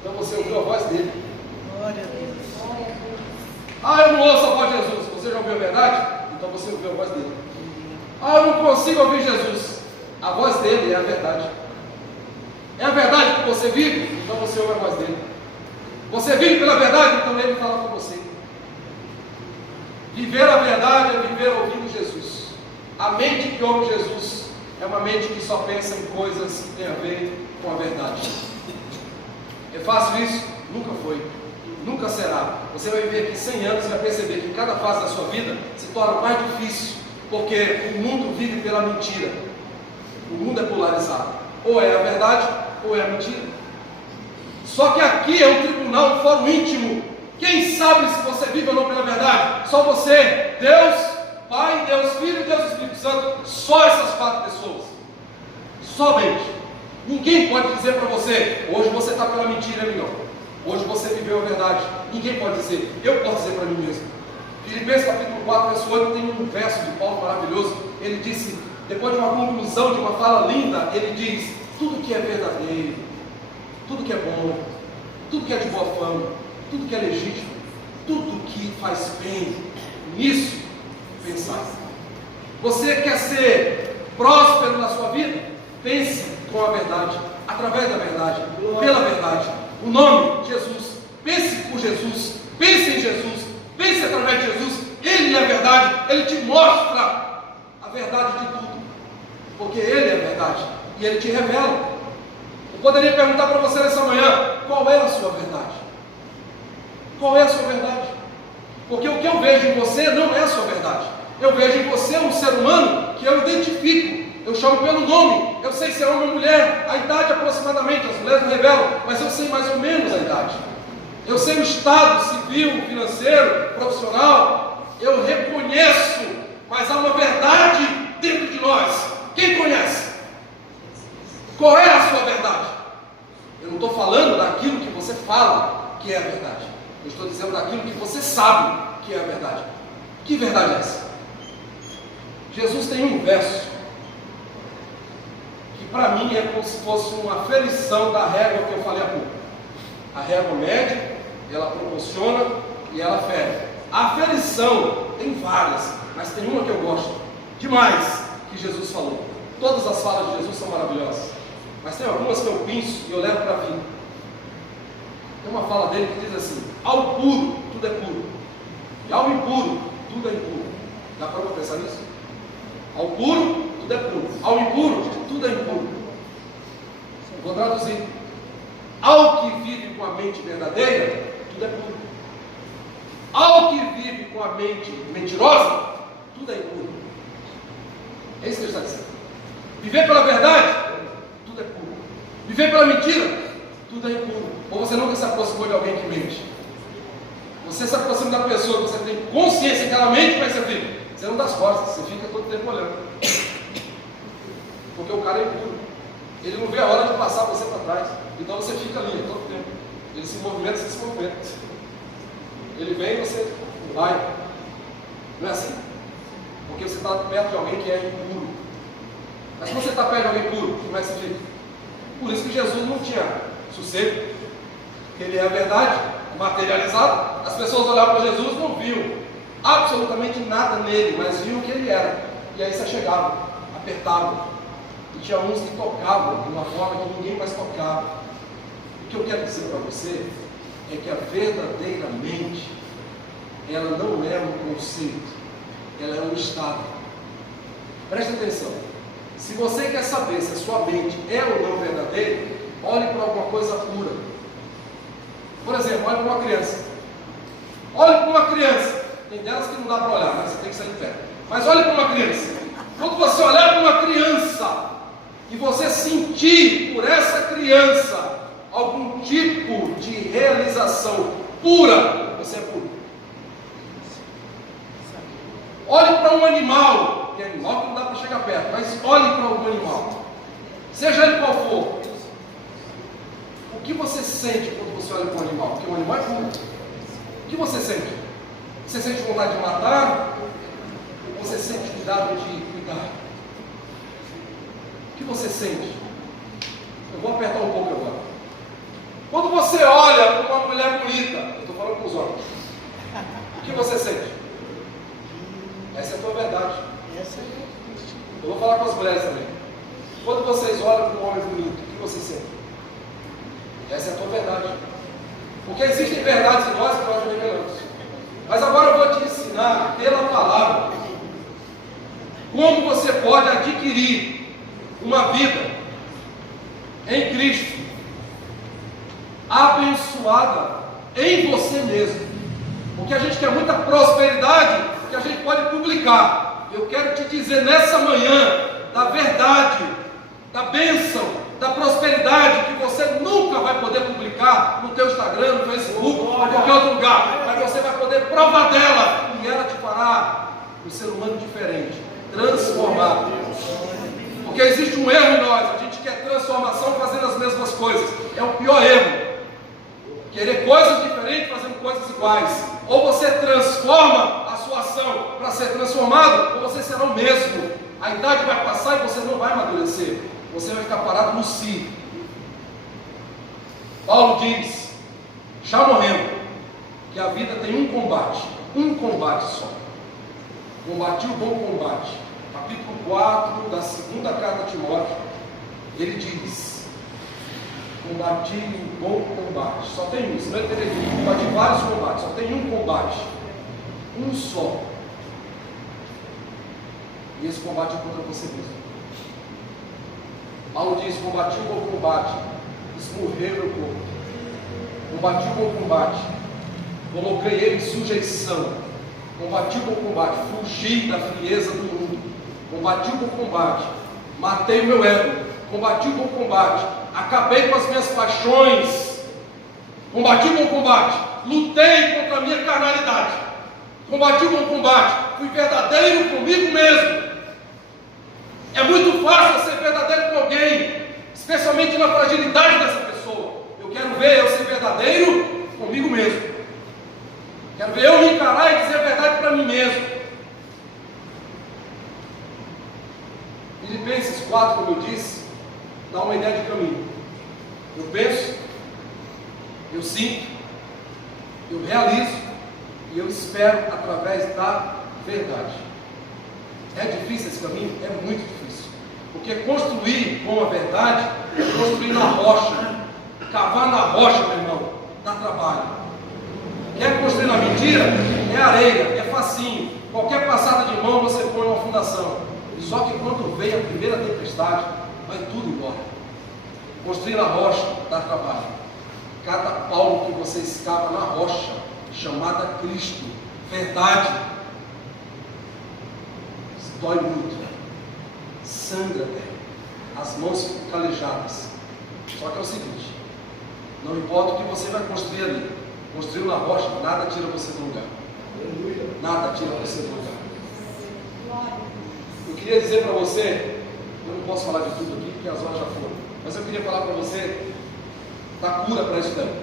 Então você ouviu a voz dele. Glória a Deus. Ah, eu não ouço a voz de Jesus. Você já ouviu a verdade? Então você ouviu a voz dele. Ah, eu não consigo ouvir Jesus. A voz dele é a verdade. É a verdade que você vive? Então você ouve a voz dele. Você vive pela verdade? Então ele fala com você. Viver a verdade é viver ouvindo Jesus. A mente que ouve Jesus é uma mente que só pensa em coisas que têm a ver com a verdade. É fácil isso? Nunca foi. Nunca será. Você vai viver aqui 100 anos e vai perceber que cada fase da sua vida se torna mais difícil, porque o mundo vive pela mentira. O mundo é polarizado. Ou é a verdade, ou é a mentira. Só que aqui é um tribunal, um fórum íntimo. Quem sabe se você vive ou não pela verdade? Só você, Deus Pai, Deus Filho e Deus Espírito Santo. Só essas 4 pessoas. Somente. Ninguém pode dizer para você: hoje você está pela mentira, amigão. Hoje você viveu a verdade. Ninguém pode dizer. Eu posso dizer para mim mesmo. Filipenses capítulo 4, verso 8, tem um verso de Paulo maravilhoso. Ele disse, depois de uma conclusão de uma fala linda, ele diz: tudo que é verdadeiro, tudo que é bom, tudo que é de boa fama, tudo que é legítimo, tudo que faz bem, nisso pensar. Você quer ser próspero na sua vida? Pense com a verdade, através da verdade, pela verdade. O nome, Jesus. Pense por Jesus, pense em Jesus, pense através de Jesus. Ele é a verdade, Ele te mostra a verdade de tudo, porque Ele é a verdade, e Ele te revela. Eu poderia perguntar para você nessa manhã: qual é a sua verdade? Qual é a sua verdade? Porque o que eu vejo em você não é a sua verdade. Eu vejo em você um ser humano que eu identifico. Eu chamo pelo nome. Eu sei se é homem ou mulher, a idade aproximadamente, as mulheres não revelam, mas eu sei mais ou menos a idade. Eu sei o estado civil, financeiro, profissional. Eu reconheço, mas há uma verdade dentro de nós. Quem conhece? Qual é a sua verdade? Eu não estou falando daquilo que você fala que é a verdade. Eu estou dizendo daquilo que você sabe que é a verdade. Que verdade é essa? Jesus tem um verso que para mim é como se fosse uma aferição da régua que eu falei há pouco. A régua mede, ela proporciona e ela fere. A aferição tem várias, mas tem uma que eu gosto demais que Jesus falou. Todas as falas de Jesus são maravilhosas, mas tem algumas que eu penso e eu levo para a vida. Tem uma fala dele que diz assim: ao puro, tudo é puro, e ao impuro, tudo é impuro. Dá para pensar nisso? Ao puro, tudo é puro, ao impuro, tudo é impuro. Vou traduzir. Ao que vive com a mente verdadeira, tudo é puro. Ao que vive com a mente mentirosa, tudo é impuro. É isso que ele está dizendo. Viver pela verdade, tudo é puro. Viver pela mentira, tudo é impuro. Ou você nunca se aproximou de alguém que mente? Você se aproxima da pessoa, você tem consciência que ela mente, mas você não dá as costas, você fica todo tempo olhando. Porque o cara é impuro. Ele não vê a hora de passar você para trás. Então você fica ali todo tempo. Ele se movimenta, você se movimenta. Ele vem e você vai. Não é assim? Porque você está perto de alguém que é impuro. Mas se você está perto de alguém puro, como é que você fica? Por isso que Jesus não tinha sossego. Ele é a verdade materializada. As pessoas olhavam para Jesus e não viam absolutamente nada nele, mas viam o que ele era. E aí você chegava, apertava. E tinha uns que tocavam de uma forma que ninguém mais tocava. O que eu quero dizer para você é que a verdadeiramente ela não é um conceito, ela é um estado. Preste atenção. Se você quer saber se a sua mente é ou não verdadeira, olhe para alguma coisa pura. Por exemplo, olhe para uma criança. Olhe para uma criança. Tem delas que não dá para olhar, mas você tem que sair de perto. Mas olhe para uma criança. Quando você olhar para uma criança e você sentir por essa criança algum tipo de realização pura, você é puro. Olhe para um animal, que é animal que não dá para chegar perto, mas olhe para algum animal, seja ele qual for. O que você sente quando você olha para um animal? Porque um animal é puro. O que você sente? Você sente vontade de matar? Ou você sente cuidado de cuidar? O que você sente? Eu vou apertar um pouco agora. Quando você olha para uma mulher bonita, eu estou falando com os homens, o que você sente? Essa é a tua verdade. Eu vou falar com as mulheres também. Quando vocês olham para um homem bonito, o que você sente? Essa é a tua verdade. Porque existem verdades em nós que nós não revelamos. Mas agora eu vou te ensinar pela palavra como você pode adquirir uma vida em Cristo, abençoada em você mesmo. Porque a gente quer muita prosperidade que a gente pode publicar. Eu quero te dizer nessa manhã da verdade, da bênção, da prosperidade que você nunca vai poder publicar no teu Instagram, no Facebook, ou em qualquer outro lugar, mas você vai poder provar dela e ela te fará um ser humano diferente, transformado. Porque existe um erro em nós, a gente quer transformação fazendo as mesmas coisas. É o pior erro. Querer coisas diferentes fazendo coisas iguais. Ou você transforma a sua ação para ser transformado, ou você será o mesmo. A idade vai passar e você não vai amadurecer. Você vai ficar parado no si. Paulo diz, já morrendo, que a vida tem um combate só. Combati o bom combate. Capítulo 4 da segunda carta a Timóteo, ele diz, combati o bom combate. Só tem um, senão ele teria dito, combati vários combates, só tem um combate, um só. E esse combate é contra você mesmo. Paulo diz, combati o bom combate, esmurrei meu corpo. Combati o bom combate, coloquei ele em sujeição. Combati o bom combate, fugi da frieza do mundo. Combati o bom combate, matei o meu ego. Combati o bom combate, acabei com as minhas paixões. Combati o bom combate, lutei contra a minha carnalidade. Combati o bom combate, fui verdadeiro comigo mesmo. É muito fácil ser verdadeiro com alguém, especialmente na fragilidade dessa pessoa. Eu quero ver eu ser verdadeiro comigo mesmo. Quero ver eu me encarar e dizer a verdade para mim mesmo. Filipenses 4, como eu disse, dá uma ideia de caminho. Eu penso, eu sinto, eu realizo e eu espero através da verdade. É difícil esse caminho? É muito difícil. Porque construir com a verdade é construir na rocha. Cavar na rocha, meu irmão, dá trabalho. Quer construir na mentira? É areia, é facinho. Qualquer passada de mão você põe uma fundação. Só que quando vem a primeira tempestade, vai tudo embora. Construir na rocha dá trabalho. Cada palmo que você escava na rocha, chamada Cristo, verdade, dói muito, sangra até, as mãos ficam calejadas. Só que é o seguinte: não importa o que você vai construir ali, construiu na rocha, nada tira você do lugar. Nada tira você do lugar. Eu queria dizer para você, eu não posso falar de tudo aqui porque as horas já foram, mas eu queria falar para você da cura para isso daí,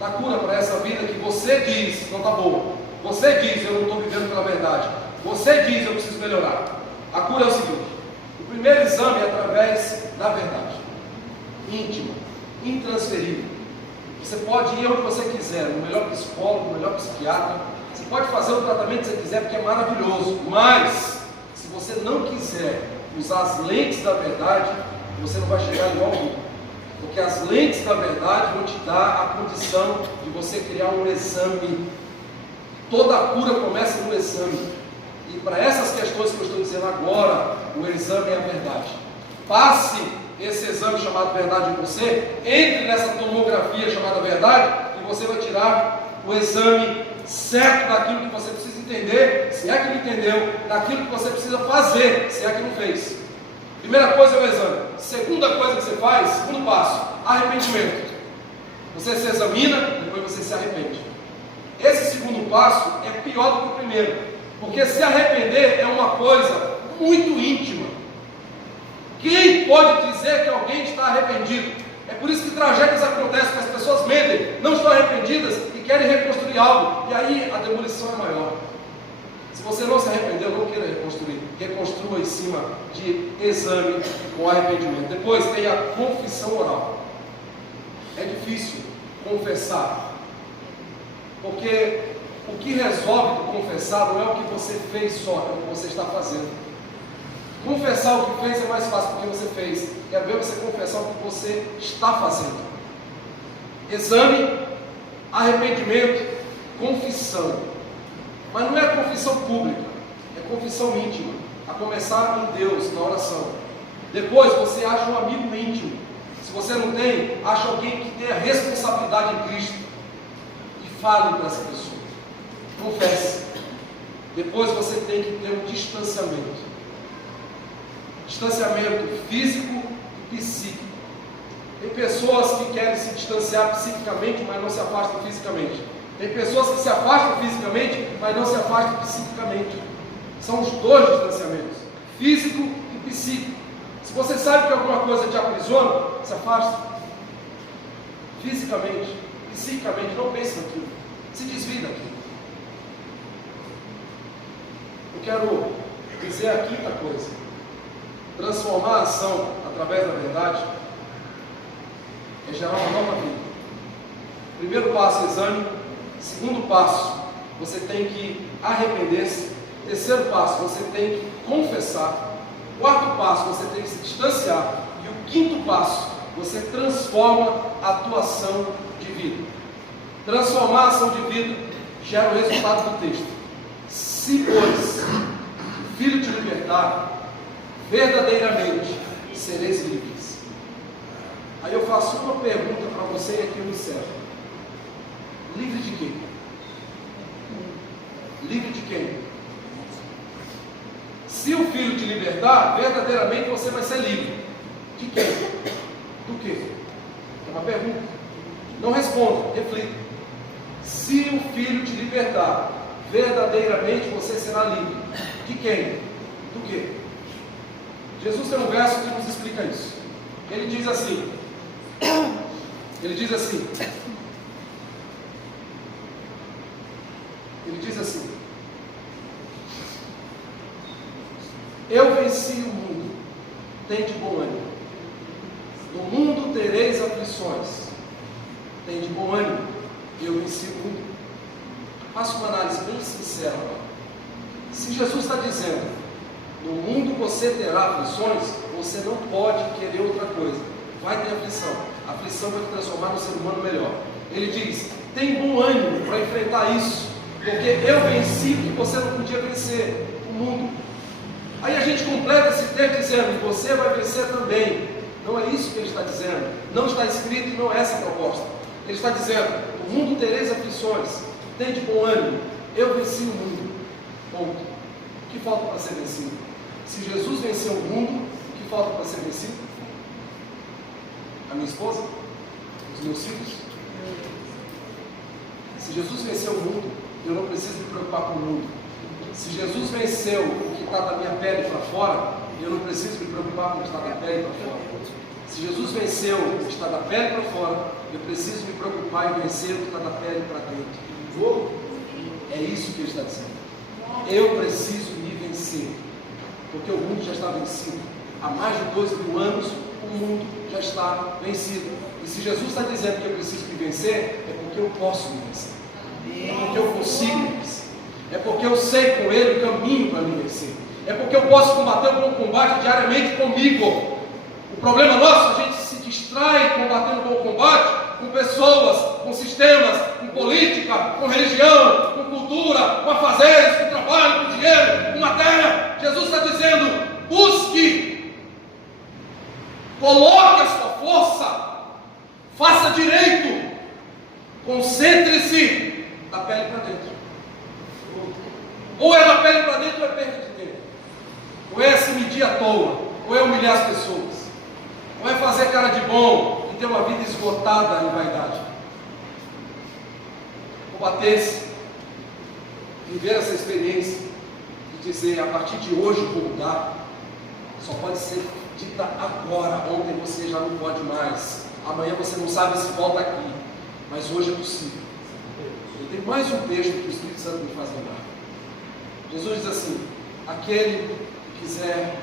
da cura para essa vida que você diz, não está boa, você diz, eu não estou vivendo pela verdade, você diz, eu preciso melhorar. A cura é o seguinte: o primeiro exame é através da verdade, íntima, intransferível. Você pode ir onde você quiser, no melhor psicólogo, no melhor psiquiatra, você pode fazer o tratamento que você quiser, porque é maravilhoso, mas se você não quiser usar as lentes da verdade, você não vai chegar igual alguém, porque as lentes da verdade vão te dar a condição de você criar um exame. Toda a cura começa no exame, e para essas questões que eu estou dizendo agora, o exame é a verdade. Passe esse exame chamado verdade em você, entre nessa tomografia chamada verdade, e você vai tirar o exame certo daquilo que você precisa entender, se é que não entendeu, daquilo que você precisa fazer, se é que não fez. Primeira coisa é o exame. Segunda coisa que você faz, segundo passo, arrependimento. Você se examina, depois você se arrepende. Esse segundo passo é pior do que o primeiro, porque se arrepender é uma coisa muito íntima. Quem pode dizer que alguém está arrependido? É por isso que tragédias acontecem, que as pessoas mentem, não estão arrependidas e querem reconstruir algo, e aí a demolição é maior. Se você não se arrependeu, não queira reconstruir, reconstrua em cima de exame com arrependimento. Depois tem a confissão oral. É difícil confessar, porque o que resolve do confessar não é o que você fez só, é o que você está fazendo. Confessar o que fez é mais fácil porque você fez, é ver você confessar o que você está fazendo. Exame, arrependimento, confissão. Mas não é confissão pública, é confissão íntima, a começar em Deus, na oração. Depois você acha um amigo íntimo. Se você não tem, acha alguém que tenha responsabilidade em Cristo e fale para essa pessoa. Confesse. Depois você tem que ter um distanciamento. Distanciamento físico e psíquico. Tem pessoas que querem se distanciar psiquicamente, mas não se afastam fisicamente. Tem pessoas que se afastam fisicamente, mas não se afastam psiquicamente. São os dois distanciamentos, físico e psíquico. Se você sabe que alguma coisa te aprisiona, se afasta. Fisicamente, psiquicamente, não pense naquilo. Se desvie daquilo. Eu quero dizer a quinta coisa. Transformar a ação através da verdade é gerar uma nova vida. Primeiro passo, exame. Segundo passo, você tem que arrepender-se. Terceiro passo, você tem que confessar. Quarto passo, você tem que se distanciar. E o quinto passo, você transforma a tua ação de vida. Transformar a ação de vida gera o resultado do texto. Se, pois, o Filho te libertar, verdadeiramente sereis livres. Aí eu faço uma pergunta para você e aqui eu encerro. Livre de quem? Livre de quem? Se o Filho te libertar, verdadeiramente você vai ser livre. De quem? Do quê? É uma pergunta. Não responda, reflita. Se o Filho te libertar, verdadeiramente você será livre. De quem? Do quê? Jesus tem um verso que nos explica isso. Ele diz assim, ele diz assim, eu venci o mundo, tende bom ânimo. No mundo tereis aflições, tende bom ânimo, eu venci o mundo. Faça uma análise bem sincera agora. Se Jesus está dizendo, no mundo você terá aflições, você não pode querer outra coisa. Vai ter aflição. A aflição vai te transformar num ser humano melhor. Ele diz, tem bom ânimo para enfrentar isso, porque eu venci o que você não podia vencer, o mundo. Aí a gente completa esse texto dizendo, você vai vencer também. Não é isso que ele está dizendo. Não está escrito e não é essa a proposta. Ele está dizendo: o mundo tereis aflições, tende bom ânimo, eu venci o mundo. Ponto. O que falta para ser vencido? Se Jesus venceu o mundo, o que falta para ser vencido? A minha esposa? Os meus filhos? Se Jesus venceu o mundo, eu não preciso me preocupar com o mundo. Se Jesus venceu o que está da minha pele para fora, eu não preciso me preocupar com o que está da pele para fora. Se Jesus venceu o que está da pele para fora, eu preciso me preocupar em vencer o que está da pele para dentro. É isso que ele está dizendo. Eu preciso me vencer, porque o mundo já está vencido. Há mais de 2.000 anos, o mundo já está vencido. E se Jesus está dizendo que eu preciso me vencer, é porque eu posso me vencer. É porque eu consigo me vencer. É porque eu sei com Ele o caminho para me vencer. É porque eu posso combater o bom combate diariamente comigo. O problema nosso, a gente se distrai combatendo o bom combate com pessoas, com sistemas, com política, com religião, com cultura, com afazeres, com trabalho, com dinheiro, com matéria. Jesus está dizendo: busque, coloque a sua força, faça direito, concentre-se da pele para dentro. Ou é da pele para dentro ou é perda de tempo. Ou é se medir à toa, ou é humilhar as pessoas, ou é fazer cara de bom e ter uma vida esgotada em vaidade. Combater-se, viver essa experiência de dizer: a partir de hoje vou mudar, só pode ser dita agora. Ontem você já não pode mais, amanhã você não sabe se volta aqui, mas hoje é possível. Eu tenho mais um texto que o Espírito Santo me faz lembrar. Jesus diz assim: aquele que quiser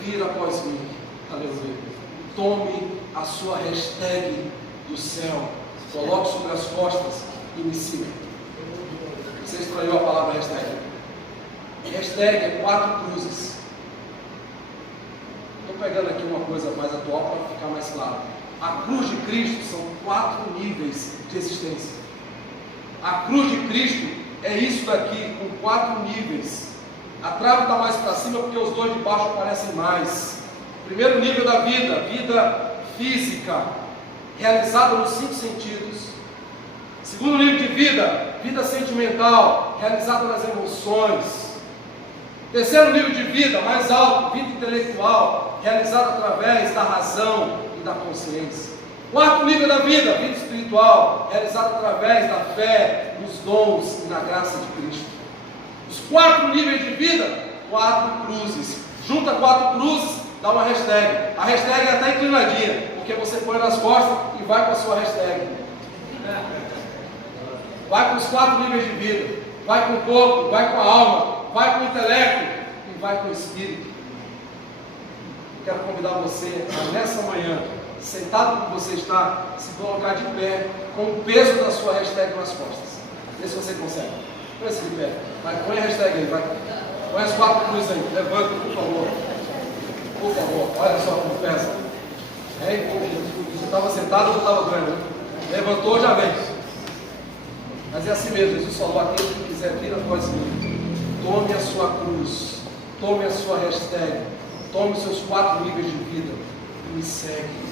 vir após mim, aleluia, tome a sua hashtag do céu, coloque sobre as costas e me siga. Você estranhou a palavra hashtag? Hashtag é 4 cruzes. Estou pegando aqui uma coisa mais atual para ficar mais claro. A cruz de Cristo são 4 níveis de existência. A cruz de Cristo é isso daqui, com 4 níveis. A trave está mais para cima porque os dois de baixo aparecem mais. Primeiro nível da vida, vida física, realizada nos 5 sentidos. Segundo nível de vida, vida sentimental, realizada nas emoções. Terceiro nível de vida, mais alto, vida intelectual, realizada através da razão e da consciência. Quarto nível da vida, vida espiritual, realizada através da fé, nos dons e na graça de Cristo. Os 4 níveis de vida, 4 cruzes. Junta 4 cruzes, dá uma hashtag. A hashtag é até inclinadinha, porque você põe nas costas e vai com a sua hashtag. Vai com os 4 níveis de vida. Vai com o corpo, vai com a alma, vai com o intelecto e vai com o espírito. Quero convidar você a, nessa manhã, sentado como você está, se colocar de pé, com o peso da sua hashtag nas costas. Vê se você consegue. Põe-se de pé. Vai, põe a hashtag aí, vai. Põe as 4 cruzes aí. Levanta, por favor. Por favor, olha só como pesa. Você estava sentado ou estava doendo? Levantou, já vem. Mas é assim mesmo, Jesus falou: aquele que quiser vir após mim, tome a sua cruz, tome a sua hashtag, tome os seus 4 níveis de vida e me segue.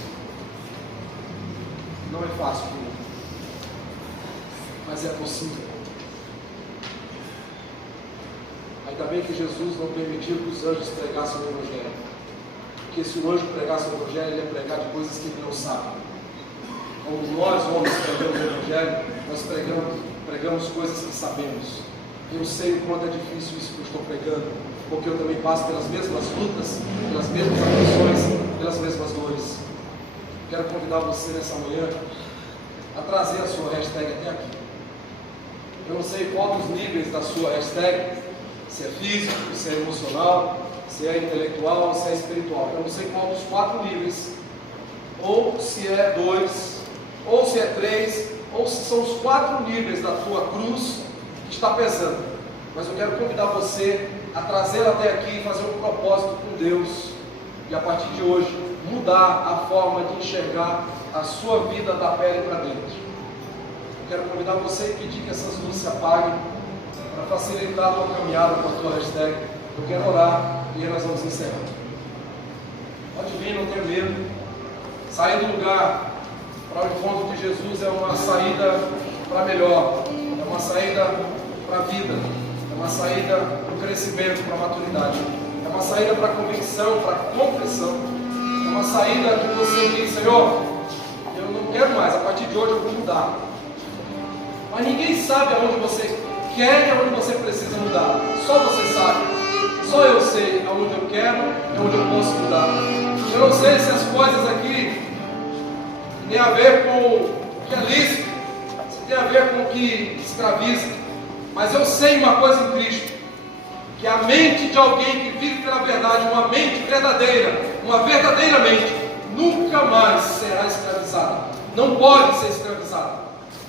Não é fácil, mas é possível. Ainda bem que Jesus não permitiu que os anjos pregassem o Evangelho. Porque se o anjo pregasse o Evangelho, ele ia pregar de coisas que ele não sabe. Como nós, homens, pregamos o Evangelho, nós pregamos coisas que sabemos. Eu sei o quanto é difícil isso que eu estou pregando, porque eu também passo pelas mesmas lutas, pelas mesmas aflições, pelas mesmas dores. Quero convidar você nessa manhã a trazer a sua hashtag até aqui. Eu não sei qual dos níveis da sua hashtag, se é físico, se é emocional, se é intelectual ou se é espiritual. Eu não sei qual dos 4 níveis, ou se é 2, ou se é 3, ou se são os 4 níveis da tua cruz que está pesando. Mas eu quero convidar você a trazer até aqui e fazer um propósito com Deus, e a partir de hoje mudar a forma de enxergar a sua vida da pele para dentro. Eu quero convidar você e pedir que essas luzes se apaguem para facilitar a tua caminhada com a tua hashtag. Eu quero orar e aí nós vamos encerrar. Pode vir, não tenha medo. Sair do lugar para o encontro de Jesus é uma saída para melhor, é uma saída para a vida, é uma saída para o crescimento, para a maturidade, é uma saída para a convicção, para a confissão, é uma saída que você diz: Senhor, eu não quero mais, a partir de hoje eu vou mudar. Mas ninguém sabe aonde você quer e aonde você precisa mudar, só você sabe, só eu sei aonde eu quero e aonde eu posso mudar. Eu não sei se as coisas aqui têm a ver com o que é lícito, se tem a ver com o que escraviza, mas eu sei uma coisa em Cristo, que a mente de alguém que vive pela verdade, uma mente verdadeira, uma verdadeira mente, nunca mais será escravizada, não pode ser escravizada.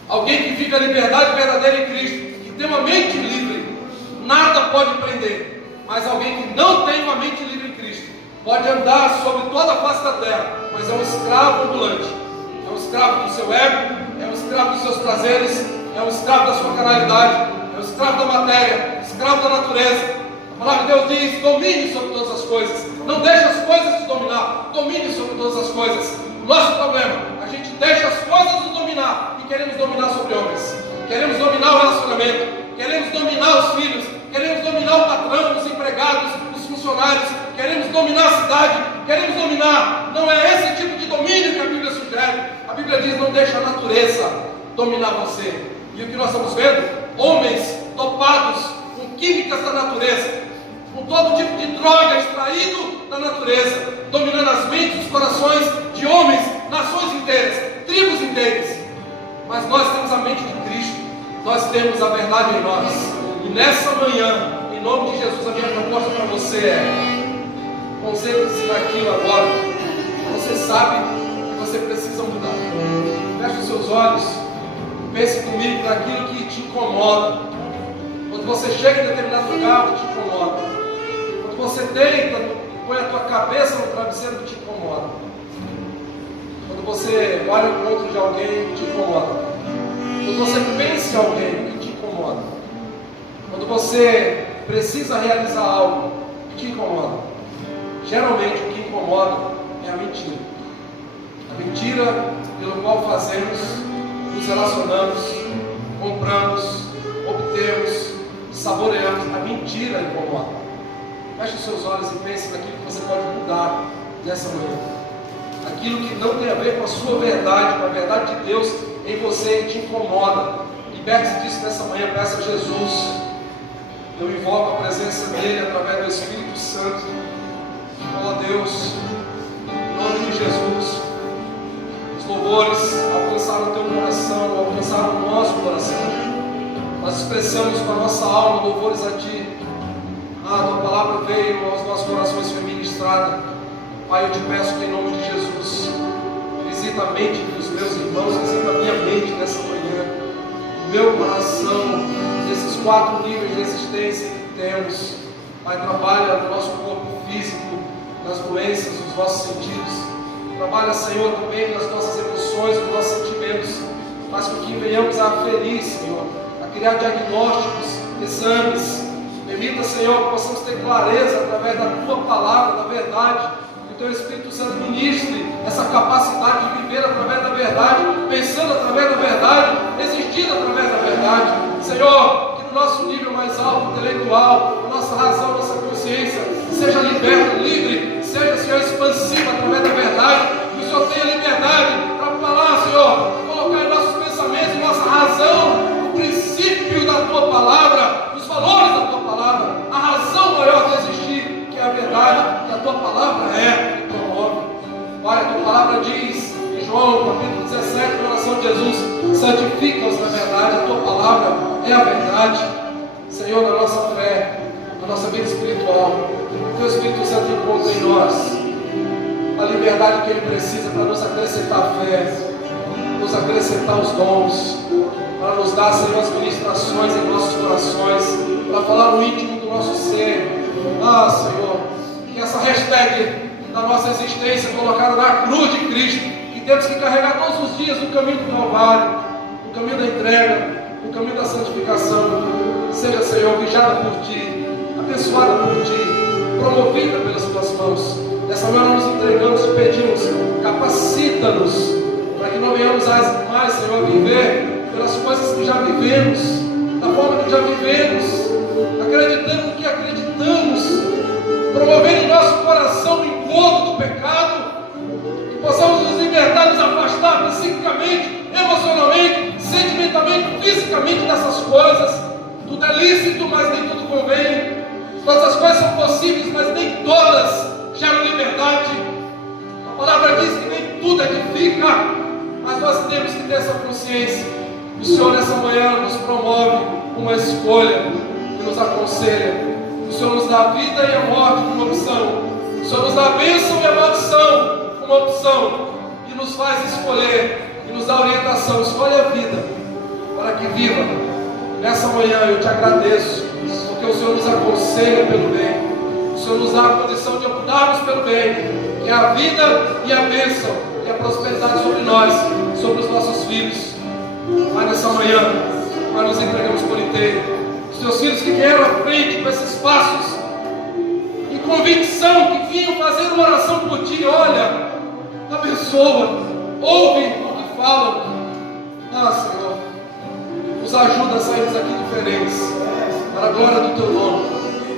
Alguém que vive a liberdade verdadeira em Cristo, que tem uma mente livre, nada pode prender. Mas alguém que não tem uma mente livre em Cristo, pode andar sobre toda a face da terra, mas é um escravo ambulante, é um escravo do seu ego, é um escravo dos seus prazeres, é um escravo da sua carnalidade, é um escravo da matéria, escravo da natureza. A palavra de Deus diz: domine sobre todas as coisas, não deixe as coisas te dominar, domine sobre todas as coisas. O nosso problema, a gente deixa as coisas nos dominar e queremos dominar sobre homens, queremos dominar o relacionamento, queremos dominar os filhos, queremos dominar o patrão, os empregados, os funcionários, queremos dominar a cidade, queremos dominar. Não é esse tipo de domínio que a Bíblia sugere. A Bíblia diz: não deixa a natureza dominar você. E o que nós estamos vendo? Homens dopados com químicas da natureza, com todo tipo de droga extraído da natureza, dominando as mentes e os corações de homens, nações inteiras, tribos inteiras. Mas nós temos a mente de Cristo, nós temos a verdade em nós. E nessa manhã, em nome de Jesus, a minha proposta para você é: concentre-se naquilo agora. Você sabe que você precisa mudar. Feche os seus olhos, pense comigo naquilo que te incomoda. Quando você chega em determinado lugar, que te incomoda. Quando você deita, põe a tua cabeça no travesseiro, que te incomoda. Quando você olha o encontro de alguém, que te incomoda. Quando você pensa em alguém, que te incomoda. Quando você precisa realizar algo, que te incomoda. Geralmente o que incomoda é a mentira. A mentira pelo qual fazemos, nos relacionamos, compramos, obtemos, saboreamos. A mentira incomoda. Feche os seus olhos e pense naquilo que você pode mudar nessa manhã. Aquilo que não tem a ver com a sua verdade, com a verdade de Deus em você e te incomoda. Liberte-se disso nessa manhã, peça a Jesus. Eu invoco a presença dele através do Espírito Santo. Ó Deus, em nome de Jesus, os louvores alcançaram o teu coração, alcançaram o nosso coração. Nós expressamos com a nossa alma louvores a Ti. A Tua palavra veio aos nossos corações, foi ministrada. Pai, eu te peço que em nome de Jesus, visita a mente dos meus irmãos, visita a minha mente nessa manhã, o meu coração, nesses 4 níveis de existência que temos. Pai, trabalha no nosso corpo físico, nas doenças, nos nossos sentidos. Trabalha, Senhor, também nas nossas emoções, nos nossos sentimentos. Faz com que venhamos a aferir, Senhor, a criar diagnósticos, exames. Permita, Senhor, que possamos ter clareza através da Tua palavra, da verdade. Que o Teu Espírito Santo ministre essa capacidade de viver através da verdade, pensando através da verdade, existindo através da verdade. Senhor, que no nosso nível mais alto, intelectual, a nossa razão, a nossa consciência, seja liberta, livre, seja, Senhor, expansiva através da verdade. Que o Senhor tenha liberdade para falar, Senhor, colocar em nossos pensamentos, em nossa razão, o princípio da Tua palavra, os valores da Tua palavra, a razão maior de existir, que é a verdade, que a Tua palavra é, que promove. Pai, a Tua palavra diz, em João capítulo 17, na oração de Jesus: santifica-os na verdade, a Tua palavra é a verdade. Senhor, na nossa fé, na nossa vida espiritual, o Teu Espírito Santo encontra em nós a liberdade que Ele precisa para nos acrescentar a fé, nos acrescentar os dons, para nos dar, Senhor, as ministrações em nossos corações, para falar no íntimo do nosso ser. Ah, Senhor, que essa hashtag da nossa existência colocada na cruz de Cristo, que temos que carregar todos os dias no caminho do Calvário, no caminho da entrega, no caminho da santificação, seja, Senhor, vigiada por Ti, abençoada por Ti, promovida pelas Tuas mãos. Nessa manhã nós nos entregamos e pedimos, capacita-nos, para que não venhamos mais, Senhor, a viver pelas coisas que já vivemos, da forma que já vivemos, acreditando no que acreditamos, promovendo em nosso coração o encontro do pecado, que possamos nos libertar, nos afastar psiquicamente, emocionalmente, sentimentalmente, fisicamente dessas coisas. Tudo é lícito, mas nem tudo convém. Todas as coisas são possíveis, mas nem todas geram liberdade. A palavra diz que nem tudo edifica, mas nós temos que ter essa consciência. O Senhor nessa manhã nos promove uma escolha que nos aconselha. O Senhor nos dá a vida e a morte como opção. O Senhor nos dá a bênção e a maldição como opção. E nos faz escolher, e nos dá orientação. Escolhe a vida, para que viva. Nessa manhã eu te agradeço, porque o Senhor nos aconselha pelo bem. O Senhor nos dá a condição de optarmos pelo bem, que é a vida e a bênção, e a prosperidade sobre nós, sobre os nossos filhos. Pai, nessa manhã, nós nos entregamos por inteiro. Os teus filhos que vieram à frente com esses passos, em convicção, que vinham fazer uma oração por ti, olha, abençoa, ouve o que falam. Ah, Senhor, nos ajuda a sairmos aqui diferentes, para a glória do teu nome,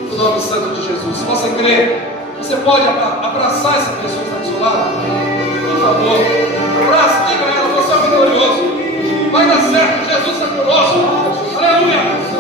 do nome santo de Jesus. Se você crê, você pode abraçar essa pessoa que está do seu lado? Por favor, abraça, diga a ela, você é vitorioso, vai dar certo, Jesus está conosco, aleluia.